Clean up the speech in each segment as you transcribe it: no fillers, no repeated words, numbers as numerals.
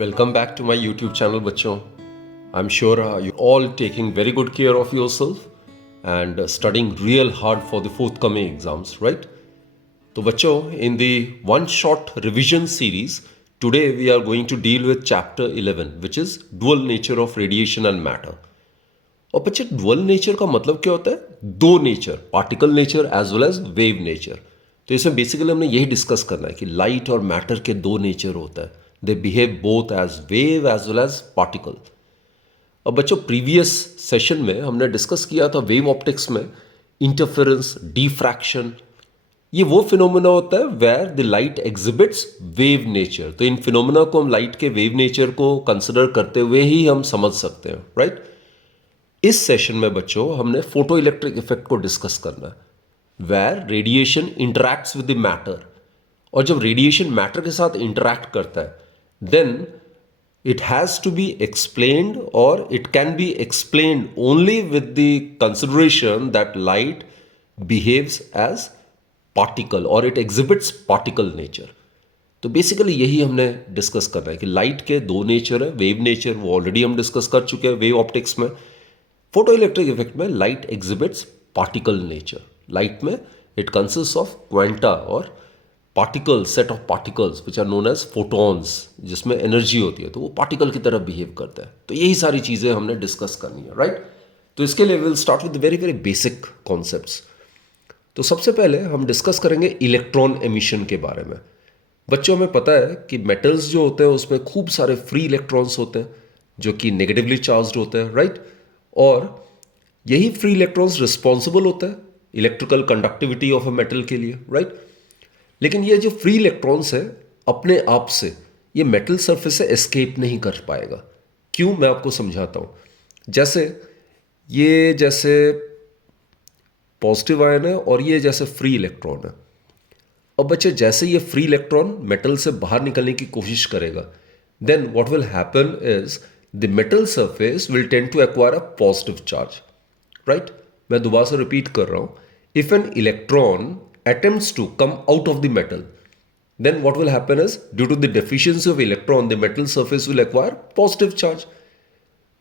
Welcome back to my YouTube channel, बच्चों. I'm sure you're all taking very good care of yourself and studying real hard for the forthcoming exams, right? तो बच्चों, in the one shot revision series, today we are going to deal with chapter 11, which is dual nature of radiation and matter. और बच्चे dual nature का मतलब क्या होता है? दो nature, particle nature as well as wave nature. तो इसमें बेसिकली हमने यही डिस्कस करना है कि लाइट और मैटर के दो नेचर होता है. They behave both as wave as well as particle. अब बच्चों प्रीवियस सेशन में हमने डिस्कस किया था वेव ऑप्टिक्स में इंटरफेरेंस, डिफ्रैक्शन. ये वो फिनोमेना होता है where the light exhibits wave nature. तो इन फिनोमेना को हम लाइट के वेव नेचर को कंसिडर करते हुए ही हम समझ सकते हैं, राइट? इस सेशन में बच्चों हमने फोटो इलेक्ट्रिक इफेक्ट को डिस्कस करना है where radiation interacts with the matter. और जब रेडिएशन मैटर के साथ इंटरैक्ट करता है then it has to be explained or it can be explained only with the consideration that light behaves as particle or it exhibits particle nature. तो basically यही हमने discuss करना है कि लाइट के दो नेचर है. वेव नेचर वो ऑलरेडी हम डिस्कस कर चुके हैं वेव ऑप्टिक्स में. फोटो इलेक्ट्रिक इफेक्ट में light exhibits particle nature. Light में इट कंसिस्ट ऑफ क्वांटा और particle, set of particles which are known as photons, जिसमें एनर्जी होती है, तो वो पार्टिकल की तरह बिहेव करता है. तो यही सारी चीज़ें हमने डिस्कस करनी है, राइट? तो इसके लिए will start with very very basic concepts. तो सबसे पहले हम डिस्कस करेंगे इलेक्ट्रॉन एमिशन के बारे में. बच्चों हमें पता है कि मेटल्स जो होते हैं उसमें खूब सारे फ्री इलेक्ट्रॉन्स होते हैं जो कि नेगेटिवली चार्ज्ड होते हैं, राइट? और यही फ्री इलेक्ट्रॉन्स रिस्पॉन्सिबल होता है electrical conductivity of a metal के लिए, राइट? लेकिन ये जो फ्री इलेक्ट्रॉन्स है अपने आप से ये मेटल सरफेस से एस्केप नहीं कर पाएगा. क्यों, मैं आपको समझाता हूँ. जैसे पॉजिटिव आयन है और ये जैसे फ्री इलेक्ट्रॉन है. अब बच्चे जैसे ये फ्री इलेक्ट्रॉन मेटल से बाहर निकलने की कोशिश करेगा then what will happen is the metal surface will tend to acquire a positive charge, right? मैं दोबारा से रिपीट कर रहा हूं. If an electron attempts to come out of the metal, then what will happen is due to the deficiency of electron the metal surface will acquire positive charge.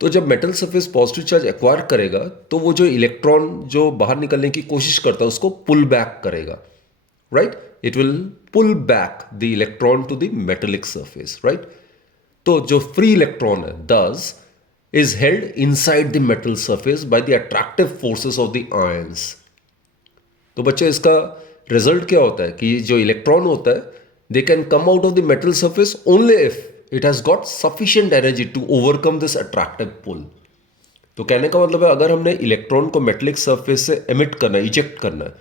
तो जब metal surface positive charge acquire करेगा तो वो जो electron जो बाहर निकलने की कोशिश करता है उसको पुल बैक करेगा, right? It will pull back the electron to the metallic surface, right? तो जो फ्री इलेक्ट्रॉन है thus is held inside the metal surface by the attractive forces of the ions. तो बच्चों इसका रिजल्ट क्या होता है कि जो इलेक्ट्रॉन होता है they can come out of the metal surface only if it has got sufficient energy to overcome this attractive pull. तो कहने का मतलब है अगर हमने इलेक्ट्रॉन को मेटलिक सरफेस से एमिट करना है, इजेक्ट करना है,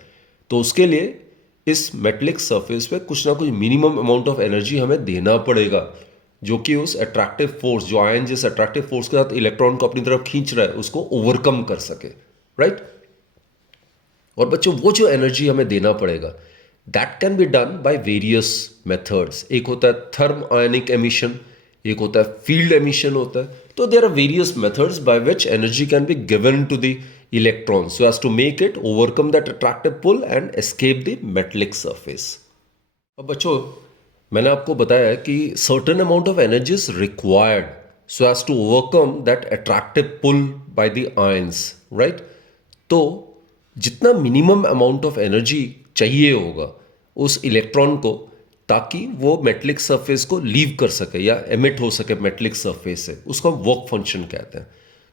तो उसके लिए इस मेटलिक सरफेस पे कुछ ना कुछ मिनिमम अमाउंट ऑफ एनर्जी हमें देना पड़ेगा जो कि उस अट्रैक्टिव फोर्स, जो आयन जिस अट्रैक्टिव फोर्स के साथ इलेक्ट्रॉन को अपनी तरफ खींच रहा है उसको ओवरकम कर सके, राइट? और बच्चों वो जो एनर्जी हमें देना पड़ेगा that can be done by various methods. एक होता है थर्म आयनिक एमिशन, एक होता है फील्ड एमिशन होता है. तो there are various methods by which energy can be given to the electron so as to make it overcome that attractive pull and escape the metallic surface. अब बच्चों मैंने आपको बताया कि certain amount of energy is required so as to overcome that attractive pull by the ions, right? तो जितना minimum amount of energy चाहिए होगा उस इलेक्ट्रॉन को ताकि वो मेटलिक सरफेस को लीव कर सके या एमिट हो सके मेटलिक सरफेस से, उसको हम वर्क फंक्शन कहते हैं.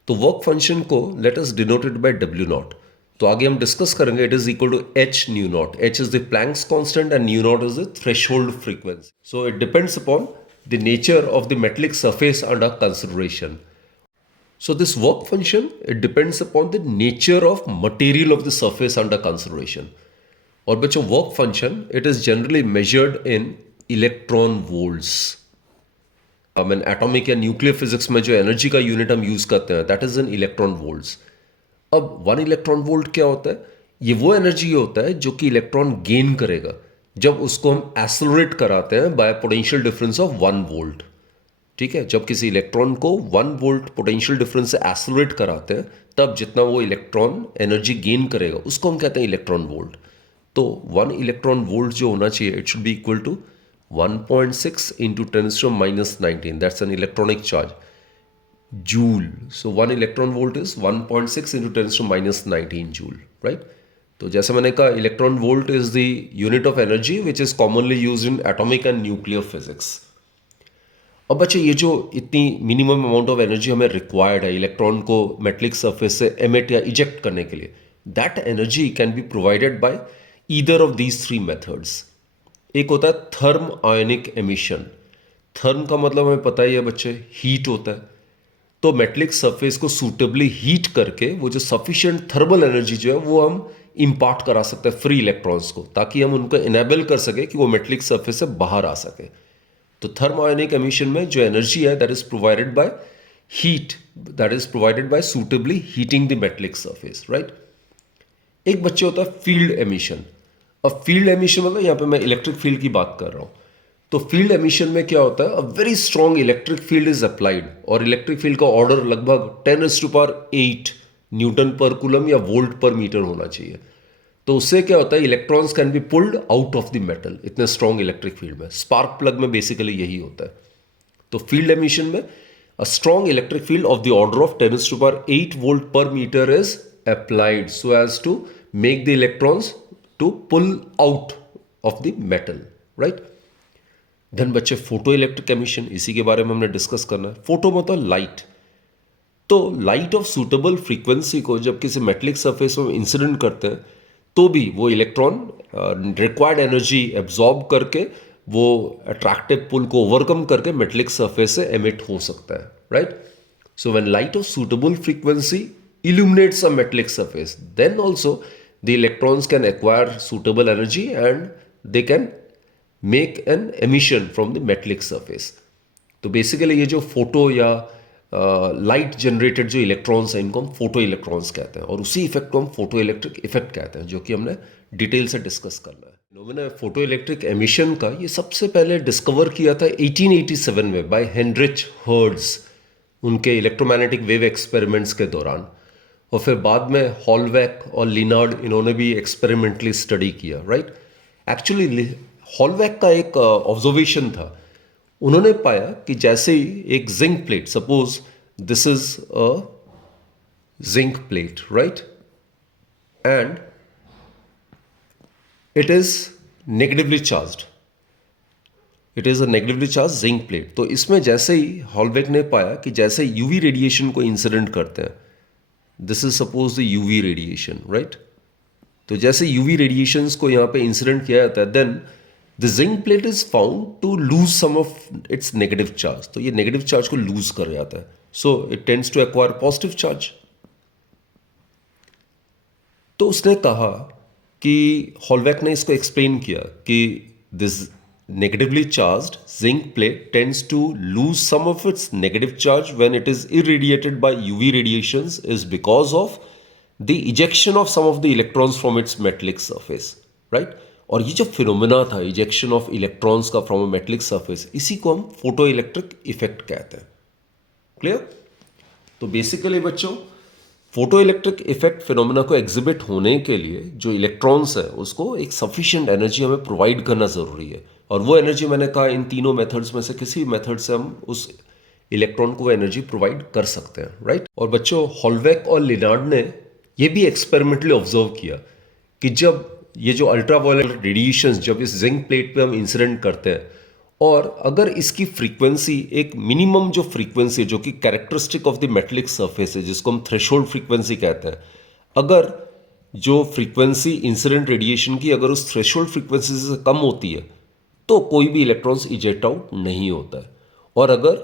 तो वर्क फंक्शन को let us denoted by W naught. तो आगे हम डिस्कस करेंगे. It is equal to h nu naught. H is the Planck's constant and nu naught is the threshold frequency. So it depends upon the nature of the metallic surface under consideration. So this work function, it depends upon the nature of material of the surface under consideration. और बच्चों work function, it is generally measured in electron volts. Atomic या nuclear physics में जो energy का unit हम use करते हैं that is in electron volts. अब 1 इलेक्ट्रॉन वोल्ट क्या होता है? ये वो एनर्जी होता है जो कि इलेक्ट्रॉन गेन करेगा जब उसको हम एक्सेलरेट कराते हैं bye potential difference of 1 volt. ठीक है, जब किसी इलेक्ट्रॉन को 1 वोल्ट पोटेंशियल डिफरेंस से एक्सेलरेट कराते हैं तब जितना वो इलेक्ट्रॉन एनर्जी गेन करेगा उसको हम कहते हैं इलेक्ट्रॉन वोल्ट. तो 1 इलेक्ट्रॉन वोल्ट जो होना चाहिए it should be equal to 1.6 into 10⁻⁻⁹, that's an electronic charge. Joule. So 1 electron volt is 1.6 into 10⁻⁻⁹ joule, right? तो जैसे मैंने कहा, electron volt is the unit of energy which is commonly use in atomic and nuclear physics. अब बच्चे, ये जो इतनी minimum amount of energy हमें रिक्वायर्ड है इलेक्ट्रॉन को मेटलिक सरफेस से एमिट या इजेक्ट करने के लिए, that energy can be provided by either of these three methods. एक होता है थर्म आयोनिक एमिशन. थर्म का मतलब हमें पता ही है बच्चे, हीट होता है. तो मेटलिक सरफेस को सूटेबली हीट करके वो जो सफिशिएंट थर्मल एनर्जी जो है वो हम इम्पार्ट करा सकते हैं फ्री इलेक्ट्रॉन्स को, ताकि हम उनको इनेबल कर सके कि वो मेटलिक सरफेस से बाहर आ सके. तो थर्म आयोनिक एमिशन में जो एनर्जी है that is provided by heat, that is provided by suitably heating the metallic surface, right. एक बच्चे होता है फील्ड एमिशन. अब फील्ड एमिशन मतलब यहाँ पे मैं इलेक्ट्रिक फील्ड की बात कर रहा हूँ. तो फील्ड एमिशन में क्या होता है, a very strong electric field is applied, और इलेक्ट्रिक फील्ड का ऑर्डर लगभग 10⁸ न्यूटन पर कूलम या वोल्ट पर मीटर होना चाहिए. तो उससे क्या होता है, electrons can be pulled out of the metal इतने स्ट्रॉन्ग इलेक्ट्रिक फील्ड में. स्पार्क प्लग में बेसिकली यही होता है. तो फील्ड एमिशन में a strong electric field of the order of 10⁸ volt per metre is applied so as to make the electrons to pull out of the metal, right. Then बच्चे photoelectric emission, इसी के बारे में हमने discuss करना है. Photo मतलब light. तो लाइट ऑफ सूटेबल फ्रीक्वेंसी को जब किसी मेटलिक सरफेस में इंसिडेंट करते हैं तो भी वो इलेक्ट्रॉन रिक्वायर्ड एनर्जी एब्जॉर्ब करके वो अट्रैक्टिव पुल को ओवरकम करके मेटलिक सरफेस से एमिट हो सकता है, right. So when light of suitable frequency illuminates a metallic surface, then also the electrons can acquire suitable energy and they can make an emission from the metallic surface. तो basically ये जो photo या light generated जो electrons हैं इनको हम photo electrons कहते हैं, और उसी इफेक्ट को हम फोटो इलेक्ट्रिक इफेक्ट कहते हैं, जो कि हमने डिटेल से डिस्कस करना है. फिनोमेना फोटो इलेक्ट्रिक एमिशन का ये सबसे पहले डिस्कवर किया था 1887 में बाय हेनरिच हर्ट्ज उनके इलेक्ट्रोमैग्नेटिक वेव एक्सपेरिमेंट्स के दौरान. और फिर बाद में हॉलवेक और लिनार्ड इन्होंने भी एक्सपेरिमेंटली स्टडी किया, राइट. एक्चुअली हॉलवेक का एक ऑब्जर्वेशन था. उन्होंने पाया कि जैसे ही एक zinc plate, suppose this is a zinc plate, right, and it is negatively charged, it is a negatively charge zinc plate. तो इसमें जैसे ही हॉलवेक ने पाया कि जैसे यूवी रेडिएशन को इंसिडेंट करते हैं, this is suppose the UV radiation, right. तो जैसे यूवी रेडिएशंस को यहाँ पे इंसिडेंट किया जाता है, then the zinc plate is found to lose some of its negative charge. तो ये नेगेटिव चार्ज को लूज कर जाता है, so it tends to acquire positive charge. तो उसने कहा कि हॉलवेक ने इसको एक्सप्लेन किया कि this negatively charged zinc plate tends to lose some of its negative charge when it is irradiated by UV radiations is because of the ejection of some of the electrons from its metallic surface, right. और ये जो phenomena था ejection of electrons का from a metallic surface, इसी को हम photo electric effect कहते हैं. क्लियर. तो बेसिकली बच्चों, फोटो इलेक्ट्रिक इफेक्ट फिनोमेना को एग्जिबिट होने के लिए जो इलेक्ट्रॉन्स है उसको एक सफिशिएंट एनर्जी हमें प्रोवाइड करना ज़रूरी है. और वो एनर्जी मैंने कहा इन तीनों मेथड्स में से किसी भी मेथड से हम उस इलेक्ट्रॉन को एनर्जी प्रोवाइड कर सकते हैं, राइट. और बच्चों, हॉलवेक और लिनार्ड ने ये भी एक्सपेरिमेंटली ऑब्जर्व किया कि जब ये जो अल्ट्रावायलेट रेडिएशंस जब इस जिंक प्लेट पे हम इंसिडेंट करते हैं, और अगर इसकी फ्रीक्वेंसी एक मिनिमम जो फ्रीक्वेंसी जो कि characteristic of the metallic surface है, जिसको हम थ्रेशोल्ड फ्रीक्वेंसी कहते हैं, अगर जो फ्रीक्वेंसी इंसिडेंट रेडिएशन की अगर उस थ्रेशोल्ड फ्रीक्वेंसी से कम होती है तो कोई भी इलेक्ट्रॉन्स इजेक्ट आउट नहीं होता है. और अगर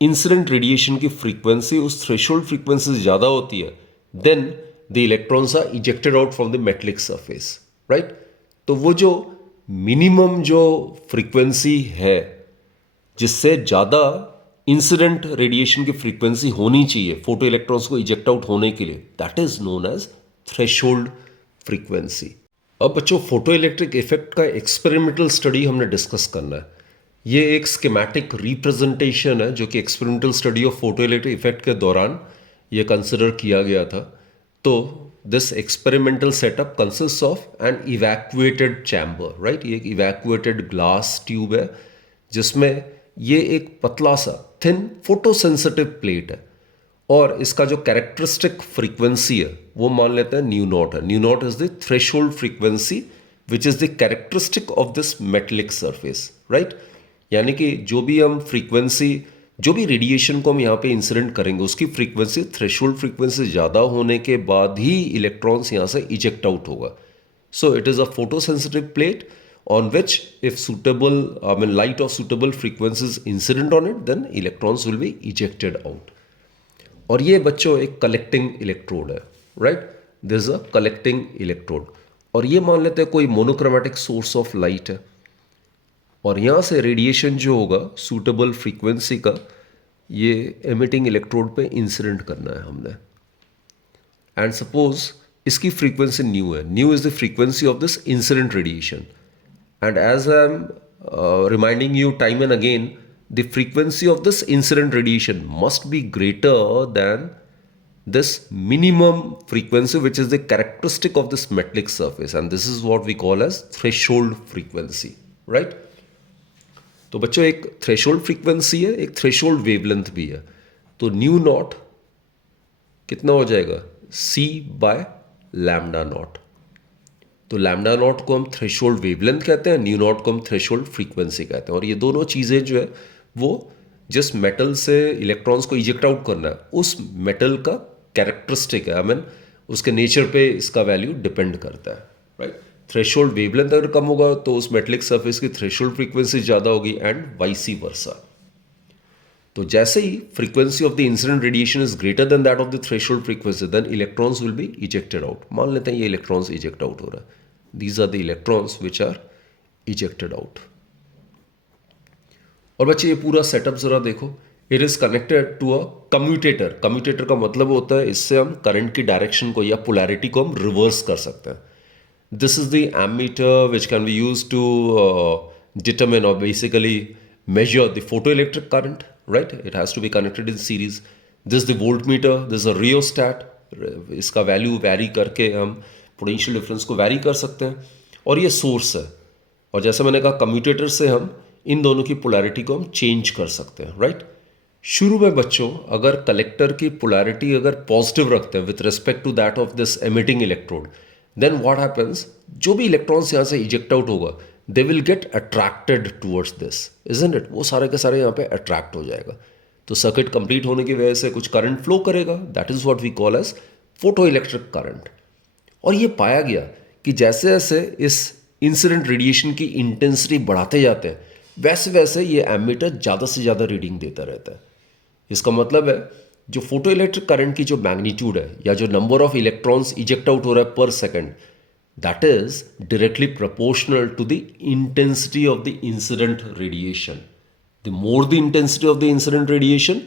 इंसिडेंट रेडिएशन की फ्रीक्वेंसी उस थ्रेशोल्ड फ्रीक्वेंसी से ज़्यादा होती है, then the electrons are ejected out from the metallic surface, right. तो वो जो मिनिमम जो फ्रीक्वेंसी है जिससे ज़्यादा इंसिडेंट रेडिएशन की फ्रीक्वेंसी होनी चाहिए फोटो इलेक्ट्रॉन्स को इजेक्ट आउट होने के लिए, that is known as threshold frequency. अब बच्चों, फोटो इलेक्ट्रिक इफेक्ट का एक्सपेरिमेंटल स्टडी हमने डिस्कस करना है. ये एक स्कीमेटिक रिप्रेजेंटेशन है जो कि experimental study of photo electric effect के दौरान ये कंसिडर किया गया था. तो this experimental setup consist of an evacuated chamber, right. ये एक इवैक्यूएटेड ग्लास ट्यूब है जिसमें ये एक पतला सा थिन फोटोसेंसिटिव प्लेट है, और इसका जो कैरेक्टरिस्टिक फ्रीक्वेंसी है वो मान लेते हैं न्यू नॉट है। New naught is the threshold frequency which is the characteristic of this metallic surface, right. यानी कि जो भी हम फ्रीक्वेंसी, जो भी रेडिएशन को हम यहाँ पे इंसिडेंट करेंगे उसकी फ्रीक्वेंसी, थ्रेशोल्ड फ्रीक्वेंसी ज़्यादा होने के बाद ही इलेक्ट्रॉन्स यहाँ से इजेक्ट आउट होगा। So it is a photosensitive plate on which if suitable, light of suitable frequencies incident on it, then electrons will be ejected out. और ये बच्चों एक कलेक्टिंग इलेक्ट्रोड है, right. This is a collecting electrode, और ये मान लेते हैं कोई मोनोक्रोमेटिक सोर्स ऑफ लाइट है, और यहाँ से रेडिएशन जो होगा सूटेबल फ्रीक्वेंसी का ये एमिटिंग इलेक्ट्रोड पे इंसिडेंट करना है हमने। एंड सपोज इसकी फ्रीक्वेंसी न्यू है, new is the frequency of this incident radiation, and as I am reminding you time and again, the frequency of this incident radiation must be greater than this minimum frequency which is the characteristic of this metallic surface, and this is what we call as threshold frequency, right। तो बच्चों एक threshold frequency है, एक threshold wavelength भी है। तो new not कितना हो जाएगा, c बाय लैम्डा नॉट। तो लैम्डा नॉट को हम थ्रेशोल्ड वेवलेंथ कहते हैं, न्यू नॉट को हम थ्रेशोल्ड फ्रीक्वेंसी कहते हैं। और ये दोनों चीज़ें जो है वो जिस मेटल से इलेक्ट्रॉन्स को इजेक्ट आउट करना है उस मेटल का कैरेक्टरिस्टिक है, उसके नेचर पे इसका वैल्यू डिपेंड करता है, राइट। थ्रेशोल्ड वेवलेंथ अगर कम होगा तो उस मेटलिक सरफेस की थ्रेशोल्ड फ्रीक्वेंसी ज़्यादा होगी, एंड वाइसी वर्सा। तो जैसे ही frequency of the incident radiation is greater than that of the threshold frequency, then electrons will be ejected out. मान लेते हैं ये इलेक्ट्रॉन्स इजेक्ट आउट हो रहा है, these are the electrons which are ejected out। और बच्चे ये पूरा सेटअप जरा देखो, it is connected to a commutator. Commutator का मतलब होता है इससे हम करंट की डायरेक्शन को या पोलैरिटी को हम रिवर्स कर सकते हैं। This is the ammeter which can be use to determine और basically measure the photoelectric current, right? It has to be connected in series. This is the voltmeter, this is a rheostat, इसका value vary करके हम potential difference को vary कर सकते हैं, और ये सोर्स है। और जैसे मैंने कहा कम्यूटेटर से हम इन दोनों की पोलैरिटी को हम चेंज कर सकते हैं, राइट। शुरू में बच्चों अगर कलेक्टर की पोलैरिटी अगर पॉजिटिव रखते हैं with respect to that of this emitting electrode, then what happens, जो भी इलेक्ट्रॉन्स यहाँ से इजेक्ट आउट होगा they will get attracted towards this, isn't it. वो सारे के सारे यहाँ पे अट्रैक्ट हो जाएगा, तो सर्किट कंप्लीट होने की वजह से कुछ करंट फ्लो करेगा, that is what we call as photo electric current. और ये पाया गया कि जैसे जैसे इस इंसिडेंट रेडिएशन की इंटेंसिटी बढ़ाते जाते हैं वैसे वैसे ये एमीटर ज़्यादा से ज़्यादा रीडिंग देता रहता है। इसका मतलब है जो फोटो इलेक्ट्रिक करंट की जो मैग्नीट्यूड है या जो number of electrons eject out हो रहा है पर second, that is directly proportional to the intensity of the incident radiation. The more the intensity of the incident radiation,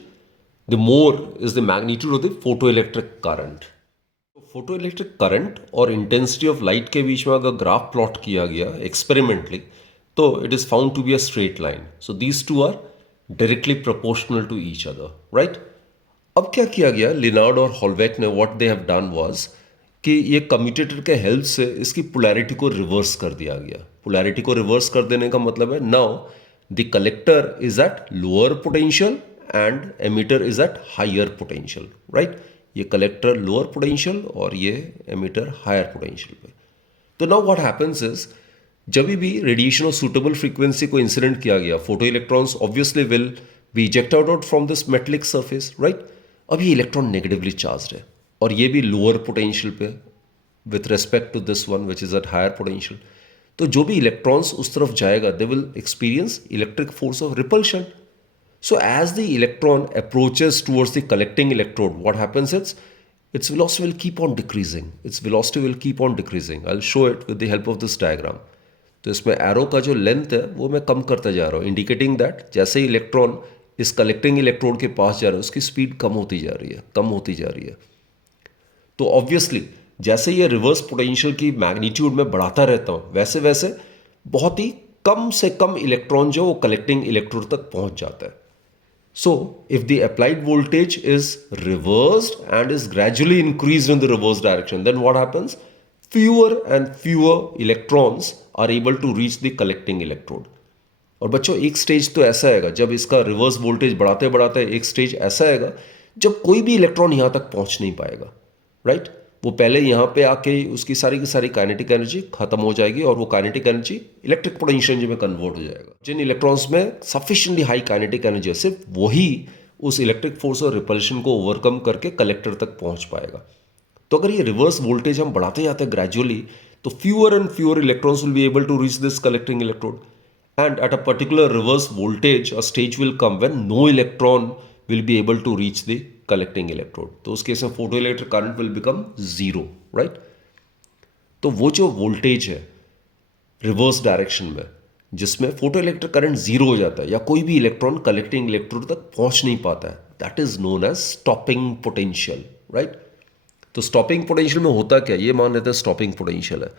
the more is the magnitude of the photoelectric current. Photoelectric current और intensity of light के बीच में अगर graph plot किया गया experimentally, तो it is found to be a straight line. So these two are directly proportional to each other, right? अब क्या किया गया, लिनार्ड और हॉलवेक ने what they have done was कि ये कम्यूटेटर के हेल्प से इसकी पोलैरिटी को रिवर्स कर दिया गया। पोलैरिटी को रिवर्स कर देने का मतलब है now the collector is at lower potential and emitter is at higher potential, right. ये कलेक्टर लोअर पोटेंशियल और ये एमिटर हायर पोटेंशियल पे। तो नाउ व्हाट हैपेंस इज जब भी रेडिएशन ऑफ सूटेबल फ्रीक्वेंसी को इंसिडेंट किया गया, photo electrons obviously will be ejected out from this metallic surface, right. अब ये इलेक्ट्रॉन नेगेटिवली चार्ज्ड है और ये भी लोअर पोटेंशियल पे with respect to this one which is at higher potential. तो जो भी इलेक्ट्रॉन्स उस तरफ जाएगा they will experience electric force of repulsion. So as the electron approaches towards the collecting electrode, what happens its velocity will keep on decreasing. Its velocity will keep on decreasing. I'll show it with the help of this diagram. तो इसमें arrow का जो length है वो मैं कम करता जा रहा हूँ, इंडिकेटिंग दैट जैसे ही इलेक्ट्रॉन इस कलेक्टिंग इलेक्ट्रोड के पास जा रहा है उसकी स्पीड कम होती जा रही है, कम होती जा रही है। तो ऑब्वियसली जैसे ये रिवर्स पोटेंशियल की मैग्नीट्यूड में बढ़ाता रहता हूँ वैसे वैसे बहुत ही कम से कम इलेक्ट्रॉन जो वो कलेक्टिंग इलेक्ट्रोड तक पहुँच जाता है। So if the applied voltage is reversed and is gradually increased in the reverse direction, then what happens? Fewer and fewer electrons are able to reach the collecting electrode. और बच्चों एक stage तो ऐसा आएगा जब इसका रिवर्स वोल्टेज बढ़ाते बढ़ाते एक स्टेज ऐसा आएगा जब कोई भी इलेक्ट्रॉन यहाँ तक पहुँच नहीं पाएगा, राइट? वो पहले यहाँ पे आके उसकी सारी की सारी काइनेटिक एनर्जी खत्म हो जाएगी और वो kinetic energy electric potential energy में कन्वर्ट हो जाएगा। जिन इलेक्ट्रॉन्स में सफिशिएंटली हाई काइनेटिक एनर्जी है सिर्फ वही उस इलेक्ट्रिक फोर्स और रिपल्शन को ओवरकम करके कलेक्टर तक पहुंच पाएगा। तो अगर ये रिवर्स वोल्टेज हम बढ़ाते जाते हैं ग्रेजुअली तो fewer and fewer electrons will be able to reach this collecting electrode and at a particular reverse voltage a stage will come when no electron will be able to reach the collecting electrode. तो उस case में photoelectric current will become zero, right? तो वो जो voltage है reverse direction में जिसमें photoelectric current zero हो जाता है या कोई भी इलेक्ट्रॉन कलेक्टिंग इलेक्ट्रोड तक पहुंच नहीं पाता है, that is known as stopping potential, right? तो स्टॉपिंग पोटेंशियल में होता क्या, ये मान लेते हैं स्टॉपिंग पोटेंशियल है,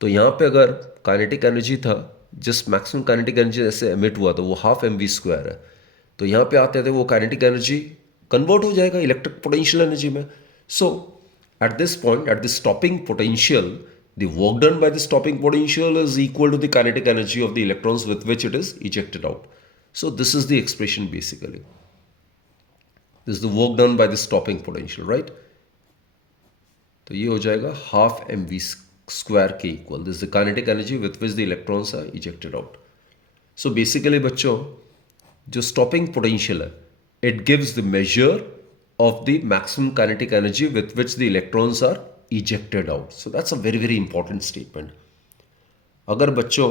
तो यहाँ पे अगर काइनेटिक एनर्जी था, जिस मैक्सिमम काइनेटिक एनर्जी जैसे एमिट हुआ तो वो हाफ mv² है, तो यहाँ पे आते थे वो काइनेटिक एनर्जी कन्वर्ट हो जाएगा इलेक्ट्रिक पोटेंशियल एनर्जी में। So at this point, at the stopping potential, the work done by the stopping potential is equal to the kinetic energy of the electrons with which it is ejected out. So this is the expression basically. This is the work done by the stopping potential, right? तो ये हो जाएगा half mv² के equal. This is the kinetic energy with which the electrons are ejected out. So basically बच्चों जो stopping potential है, it gives the measure of the maximum kinetic energy with which the electrons are ejected out. So that's a very very important statement. अगर बच्चों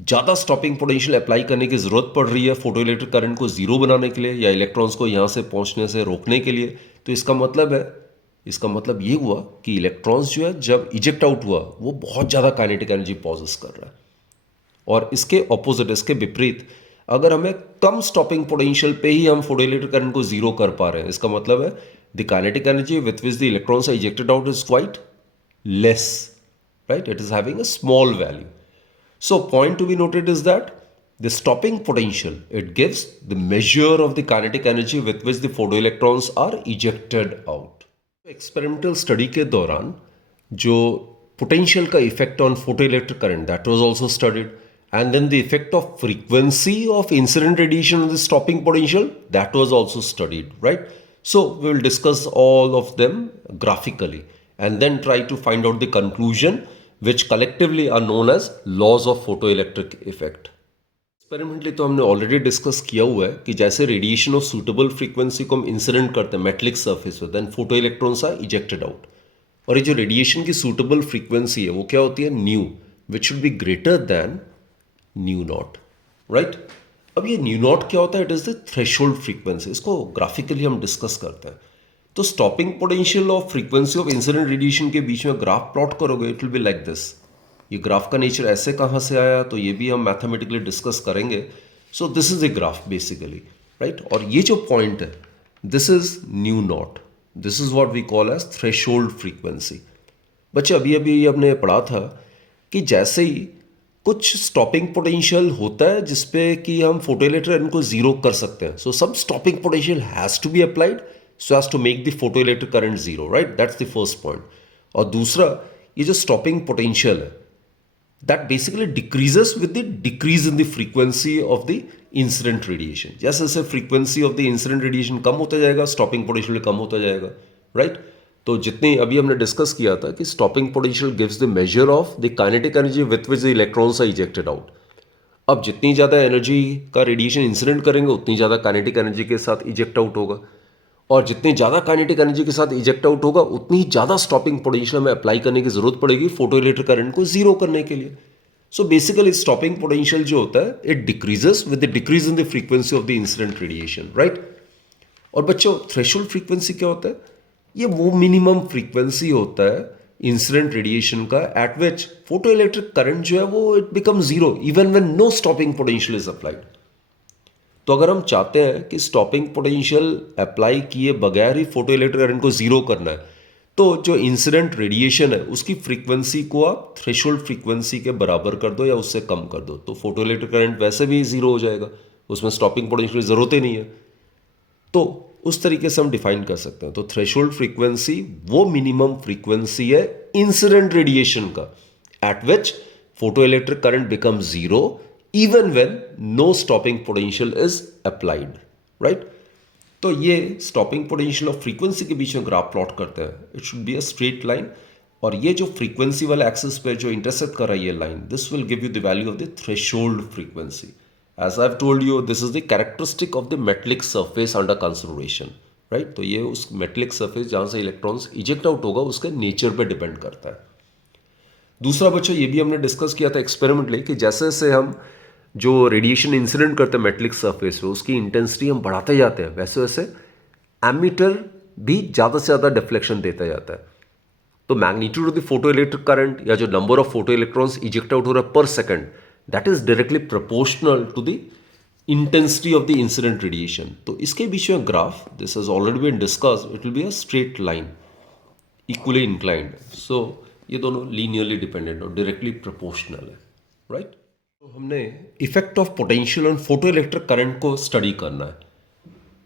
ज़्यादा stopping potential apply करने की ज़रूरत पड़ रही है फोटोइलेक्ट्रिक करंट को ज़ीरो बनाने के लिए या इलेक्ट्रॉन्स को यहाँ से पहुँचने से रोकने के लिए, तो इसका मतलब ये हुआ कि इलेक्ट्रॉन्स जो है जब इजेक्ट आउट हुआ वो बहुत ज़्यादा काइनेटिक एनर्जी पॉजेस कर रहा है। और इसके ऑपोजिट, इसके विपरीत, अगर हमें कम स्टॉपिंग पोटेंशियल पे ही हम फोटोइलेक्ट्रिक करंट को जीरो कर पा रहे हैं, इसका मतलब है the kinetic energy with which the electrons are ejected out is quite less, right? It is having a small value. So point to be noted is that the stopping potential, it gives the measure of the kinetic energy with which the photoelectrons are ejected out. Experimental study के दौरान जो potential का effect on photoelectric current, that was also studied, and then the effect of frequency of incident radiation on the stopping potential, that was also studied, right? So we will discuss all of them graphically and then try to find out the conclusion which collectively are known as laws of photoelectric effect. Experimentally तो हमने already discuss किया हुआ है कि जैसे radiation of suitable frequency को हम incident करते हैं मेटलिक सरफेस पे, then photo electrons are ejected out. और ये जो रेडिएशन की सूटेबल फ्रीक्वेंसी है वो क्या होती है, new, which should be greater than new not, right? अब ये न्यू नॉट क्या होता है, it is the threshold frequency. इसको ग्राफिकली हम डिस्कस करते हैं। तो स्टॉपिंग पोटेंशियल और फ्रीक्वेंसी ऑफ इंसिडेंट रेडिएशन के बीच में ग्राफ प्लॉट करोगे, it will B like this. ये ग्राफ का नेचर ऐसे कहाँ से आया, तो ये भी हम मैथमेटिकली डिस्कस करेंगे। So this is a graph basically, right? और ये जो पॉइंट है, this is nu naught, this is what we call as threshold frequency. बच्चे अभी हमने पढ़ा था कि जैसे ही कुछ स्टॉपिंग पोटेंशियल होता है जिसपे कि हम फोटोइलेक्ट्रिक करंट को जीरो कर सकते हैं। So some stopping potential has to be applied so as to make the photoelectric current zero, right? That's the first point. और दूसरा, ये जो स्टॉपिंग पोटेंशियल है that basically decreases with the decrease in the frequency of the incident radiation. जैसे जैसे frequency of the incident radiation कम होता जाएगा, स्टॉपिंग पोटेंशियल कम होता जाएगा, राइट? तो जितनी अभी हमने डिस्कस किया था कि stopping potential gives the measure of the kinetic energy with which the electrons are ejected out. अब जितनी ज़्यादा एनर्जी का रेडिएशन इंसिडेंट करेंगे उतनी ज़्यादा काइनेटिक एनर्जी के साथ इजेक्ट आउट होगा, और जितनी ज़्यादा काइनेटिक एनर्जी के साथ इजेक्ट आउट होगा उतनी ज़्यादा स्टॉपिंग पोटेंशियल में अप्लाई करने की जरूरत पड़ेगी फोटोइलेक्ट्रिक करंट को जीरो करने के लिए। सो बेसिकली स्टॉपिंग पोटेंशियल जो होता है it decreases with the decrease in the frequency of the incident radiation, right? और बच्चों थ्रेशोल्ड फ्रीक्वेंसी क्या होता है, ये वो मिनिमम फ्रीक्वेंसी होता है इंसिडेंट रेडिएशन का एट विच फोटोइलेक्ट्रिक करंट जो है वो it become zero even when no stopping potential is applied. तो अगर हम चाहते हैं कि स्टॉपिंग पोटेंशियल अप्लाई किए बगैर ही फोटोइलेक्ट्रिक करंट को जीरो करना है, तो जो इंसिडेंट रेडिएशन है उसकी फ्रीक्वेंसी को आप थ्रेशोल्ड फ्रीक्वेंसी के बराबर कर दो या उससे कम कर दो, तो फोटोइलेक्ट्रिक करंट वैसे भी जीरो हो जाएगा, उसमें स्टॉपिंग पोटेंशियल की जरूरत ही नहीं है। तो उस तरीके से हम डिफाइन कर सकते हैं। तो थ्रेशोल्ड फ्रीक्वेंसी वो मिनिमम फ्रीक्वेंसी है इंसिडेंट रेडिएशन का at which photo electric current become zero even when no stopping potential is applied, right. तो ये स्टॉपिंग पोटेंशियल और फ्रीक्वेंसी के बीच में ग्राफ प्लॉट करते हैं। It should B a straight line, और ये जो फ्रीक्वेंसी वाले एक्सिस पे जो इंटरसेक्ट कर रहा है ये line, this will give you the value of the threshold frequency. As I have told you, this is the characteristic of the metallic surface under consideration, right. तो ये उस मेटलिक सरफेस जहाँ से इलेक्ट्रॉन्स इजेक्ट आउट होगा उसके nature पे depend करता है। दूसरा बच्चों, ये भी हमने डिस्कस किया था एक्सपेरिमेंटली कि जैसे जैसे हम जो रेडिएशन इंसिडेंट करते हैं मेटलिक सरफेस पे उसकी इंटेंसिटी हम बढ़ाते जाते हैं, वैसे वैसे एमीटर भी ज़्यादा से ज़्यादा डिफ्लेक्शन देता जाता है। तो magnitude of the photo electric current या जो number of photoelectrons eject out हो रहा है per second, that is directly proportional to the intensity of the incident radiation. तो इसके बीच में graph, this has already been discussed, it will be a straight line equally inclined. So ये दोनों linearly dependent और डायरेक्टली प्रोपोर्शनल है, right. तो हमने effect of potential on photo electric current को स्टडी करना है।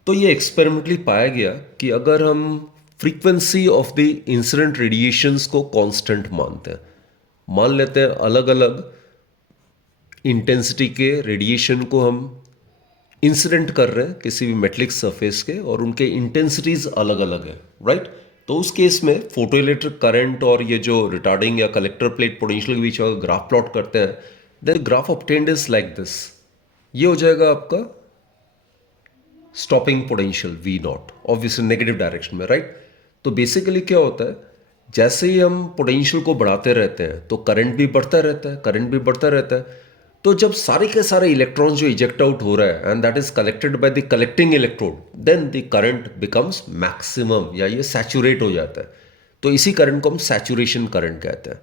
तो ये एक्सपेरिमेंटली पाया गया कि अगर हम frequency of the incident radiations को कांस्टेंट मानते हैं, मान लेते हैं अलग अलग इंटेंसिटी के रेडिएशन को हम इंसिडेंट कर रहे हैं किसी भी मेटलिक सरफेस के और उनके इंटेंसिटीज अलग अलग है, राइट। तो उस केस में फोटो इलेक्ट्रिक करंट और ये जो रिटार्डिंग या कलेक्टर प्लेट पोटेंशियल के बीच अगर ग्राफ प्लॉट करते हैं, then graph obtained is like this. ये हो जाएगा आपका stopping potential V naught, obviously negative direction में, राइट। तो बेसिकली क्या होता है, जैसे ही हम पोटेंशियल को बढ़ाते रहते हैं तो करंट भी बढ़ता रहता है, करंट भी बढ़ता रहता है। तो जब सारे के सारे इलेक्ट्रॉन्स जो इजेक्ट आउट हो रहा है and that is collected by the collecting electrode, then the current becomes maximum या ये सैचुरेट हो जाता है। तो इसी करंट को हम सैचुरेशन करंट कहते हैं।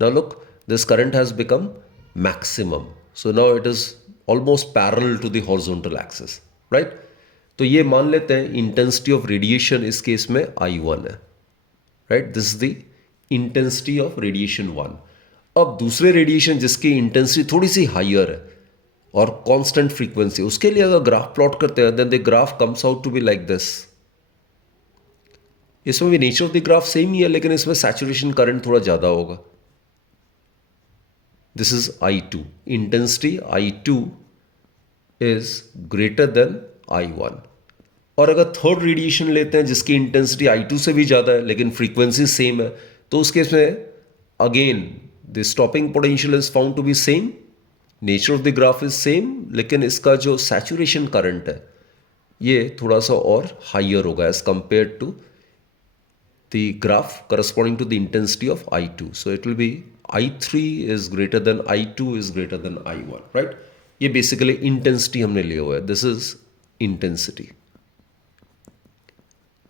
Now look, this current has become maximum, so now it is almost parallel to the horizontal axis, right. तो ये मान लेते हैं इंटेंसिटी ऑफ रेडिएशन इस केस में I1 है, right. This is the intensity of radiation 1। अब दूसरे रेडिएशन जिसकी इंटेंसिटी थोड़ी सी हाइयर है और कांस्टेंट फ्रीक्वेंसी, उसके लिए अगर ग्राफ प्लॉट करते हैं, then the graph comes out to be like this. इसमें भी nature of the graph same ही है, लेकिन इसमें सैचुरेशन करंट थोड़ा ज्यादा होगा। This is I2, intensity I2 is greater than I1। और अगर थर्ड रेडिएशन लेते हैं जिसकी इंटेंसिटी I2 से भी ज़्यादा है लेकिन फ्रीक्वेंसी सेम है, तो उस केस में again the stopping potential is found to be same, nature of the graph is same, लेकिन इसका जो सैचुरेशन करंट है ये थोड़ा सा और हाइयर होगा as compare to the graph corresponding to the intensity of I2। So it will be I3 is greater than I2 is greater than I1, right. ये बेसिकली इंटेंसिटी हमने लिया हुआ है, दिस इज इंटेंसिटी।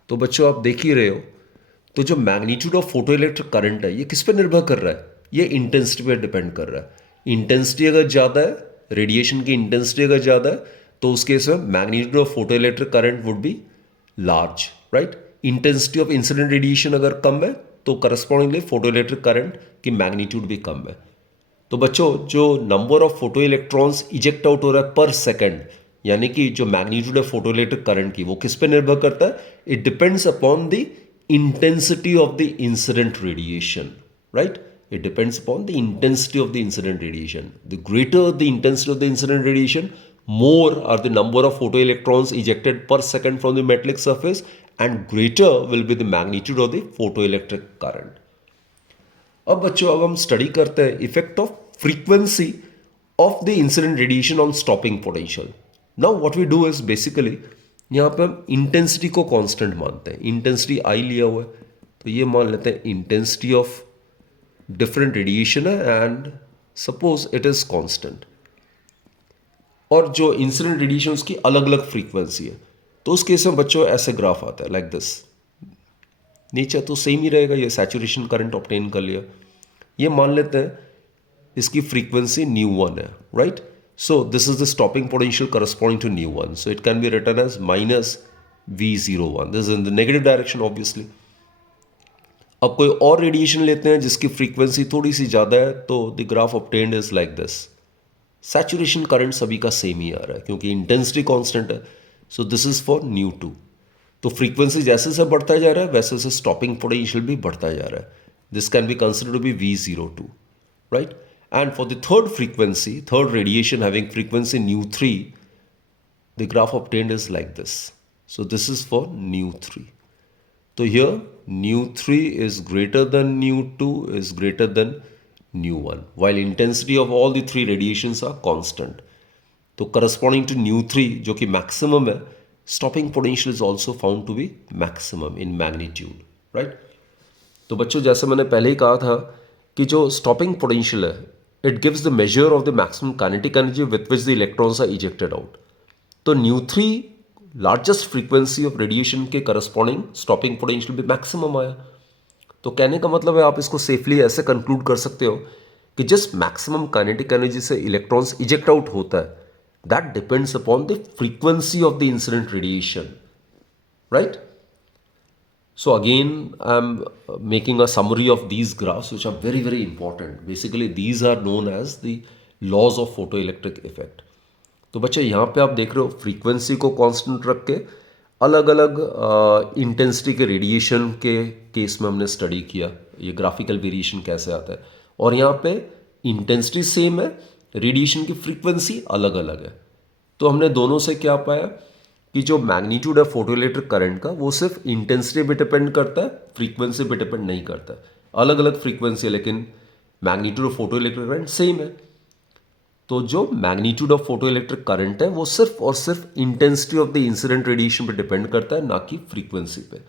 तो बच्चों आप देख ही रहे हो, तो जो magnitude of photo electric current है ये किस पे निर्भर कर रहा है, ये इंटेंसिटी पे डिपेंड कर रहा है। इंटेंसिटी अगर ज़्यादा है, रेडिएशन की इंटेंसिटी अगर ज़्यादा है, तो उस केस में magnitude of photo electric current would be large, right. Intensity of incident radiation अगर कम है तो करस्पॉन्डिंगली फोटो इलेक्ट्रिक करंट की मैग्नीट्यूड भी कम है। तो बच्चों जो number of photoelectrons eject out हो रहा है पर सेकंड, यानी कि जो मैग्नीट्यूड है फोटो इलेक्ट्रिक करंट की, वो किस पे निर्भर करता है, it depends upon the intensity of the incident radiation, right. It depends upon the intensity of the incident radiation. The greater the intensity of the incident radiation, more are the number of photoelectrons ejected per second from the metallic surface, and greater will be the magnitude of the photoelectric current. अब बच्चों अब हम study करते हैं effect of frequency of the incident radiation on stopping potential. Now what we do is basically यहाँ पे हम intensity को कांस्टेंट मानते हैं। इंटेंसिटी आई लिया हुआ है, तो ये मान लेते हैं इंटेंसिटी ऑफ डिफरेंट रेडिएशन है and suppose it is constant. और जो इंसिडेंट रेडिएशन उसकी अलग अलग फ्रीक्वेंसी है, तो उस केस में बच्चों ऐसे ग्राफ आता है लाइक दिस। नीचे तो सेम ही रहेगा, ये सैचुरेशन करंट ऑब्टेन कर लिया। ये मान लेते हैं इसकी फ्रीक्वेंसी ν1 है, right. So this is the stopping potential corresponding to ν1, so it can be written as -V01। This is in the negative direction obviously. अब कोई और रेडिएशन लेते हैं जिसकी फ्रीक्वेंसी थोड़ी सी ज़्यादा है, तो the graph obtained is like this. Saturation current सभी का सेम ही आ रहा है क्योंकि इंटेंसिटी कांस्टेंट है। So this is for ν2. तो फ्रीक्वेंसी जैसे जैसे बढ़ता जा रहा है वैसे वैसे स्टॉपिंग पोटेंशियल भी बढ़ता जा रहा है. This can be considered to be V02, right? And for the third frequency, third radiation having frequency ν3, the graph obtained is like this. So this is for ν3. So here ν3 is greater than ν2 is greater than ν1, while intensity of all the three radiations are constant. तो corresponding to ν3 जो कि maximum है, stopping potential is also found to be maximum in magnitude, right? तो बच्चों जैसे मैंने पहले ही कहा था कि जो स्टॉपिंग पोटेंशियल है it gives the measure of the maximum kinetic energy with which the electrons are ejected out. तो ν3 लार्जेस्ट फ्रीक्वेंसी ऑफ रेडिएशन के करस्पॉन्डिंग स्टॉपिंग पोटेंशियल भी मैक्सिमम आया. तो कहने का मतलब है आप इसको सेफली ऐसे कंक्लूड कर सकते हो कि जिस मैक्सिमम काइनेटिक एनर्जी से इलेक्ट्रॉन्स इजेक्ट आउट होता है that depends upon the frequency of the incident radiation, right? So again, I'm making a summary of these graphs which are very, very important. Basically, these are known as the laws of photoelectric effect. तो बच्चे यहाँ पे आप देख रहे हो frequency को constant रख के अलग अलग इंटेंसिटी के रेडिएशन के केस में हमने स्टडी किया ये ग्राफिकल वेरिएशन कैसे आता है. और यहाँ पे इंटेंसिटी सेम है, रेडिएशन की फ्रीक्वेंसी अलग अलग है. तो हमने दोनों से क्या पाया कि जो मैग्नीट्यूड है फोटोइलेक्ट्रिक करंट का वो सिर्फ इंटेंसिटी पे डिपेंड करता है, फ्रीक्वेंसी पे डिपेंड नहीं करता है. अलग अलग फ्रीक्वेंसी है लेकिन magnitude of photoelectric current same है. तो जो मैग्नीट्यूड ऑफ फोटोइलेक्ट्रिक करंट है वो सिर्फ और सिर्फ intensity of the incident radiation पे डिपेंड करता है, ना कि फ्रीक्वेंसी पे.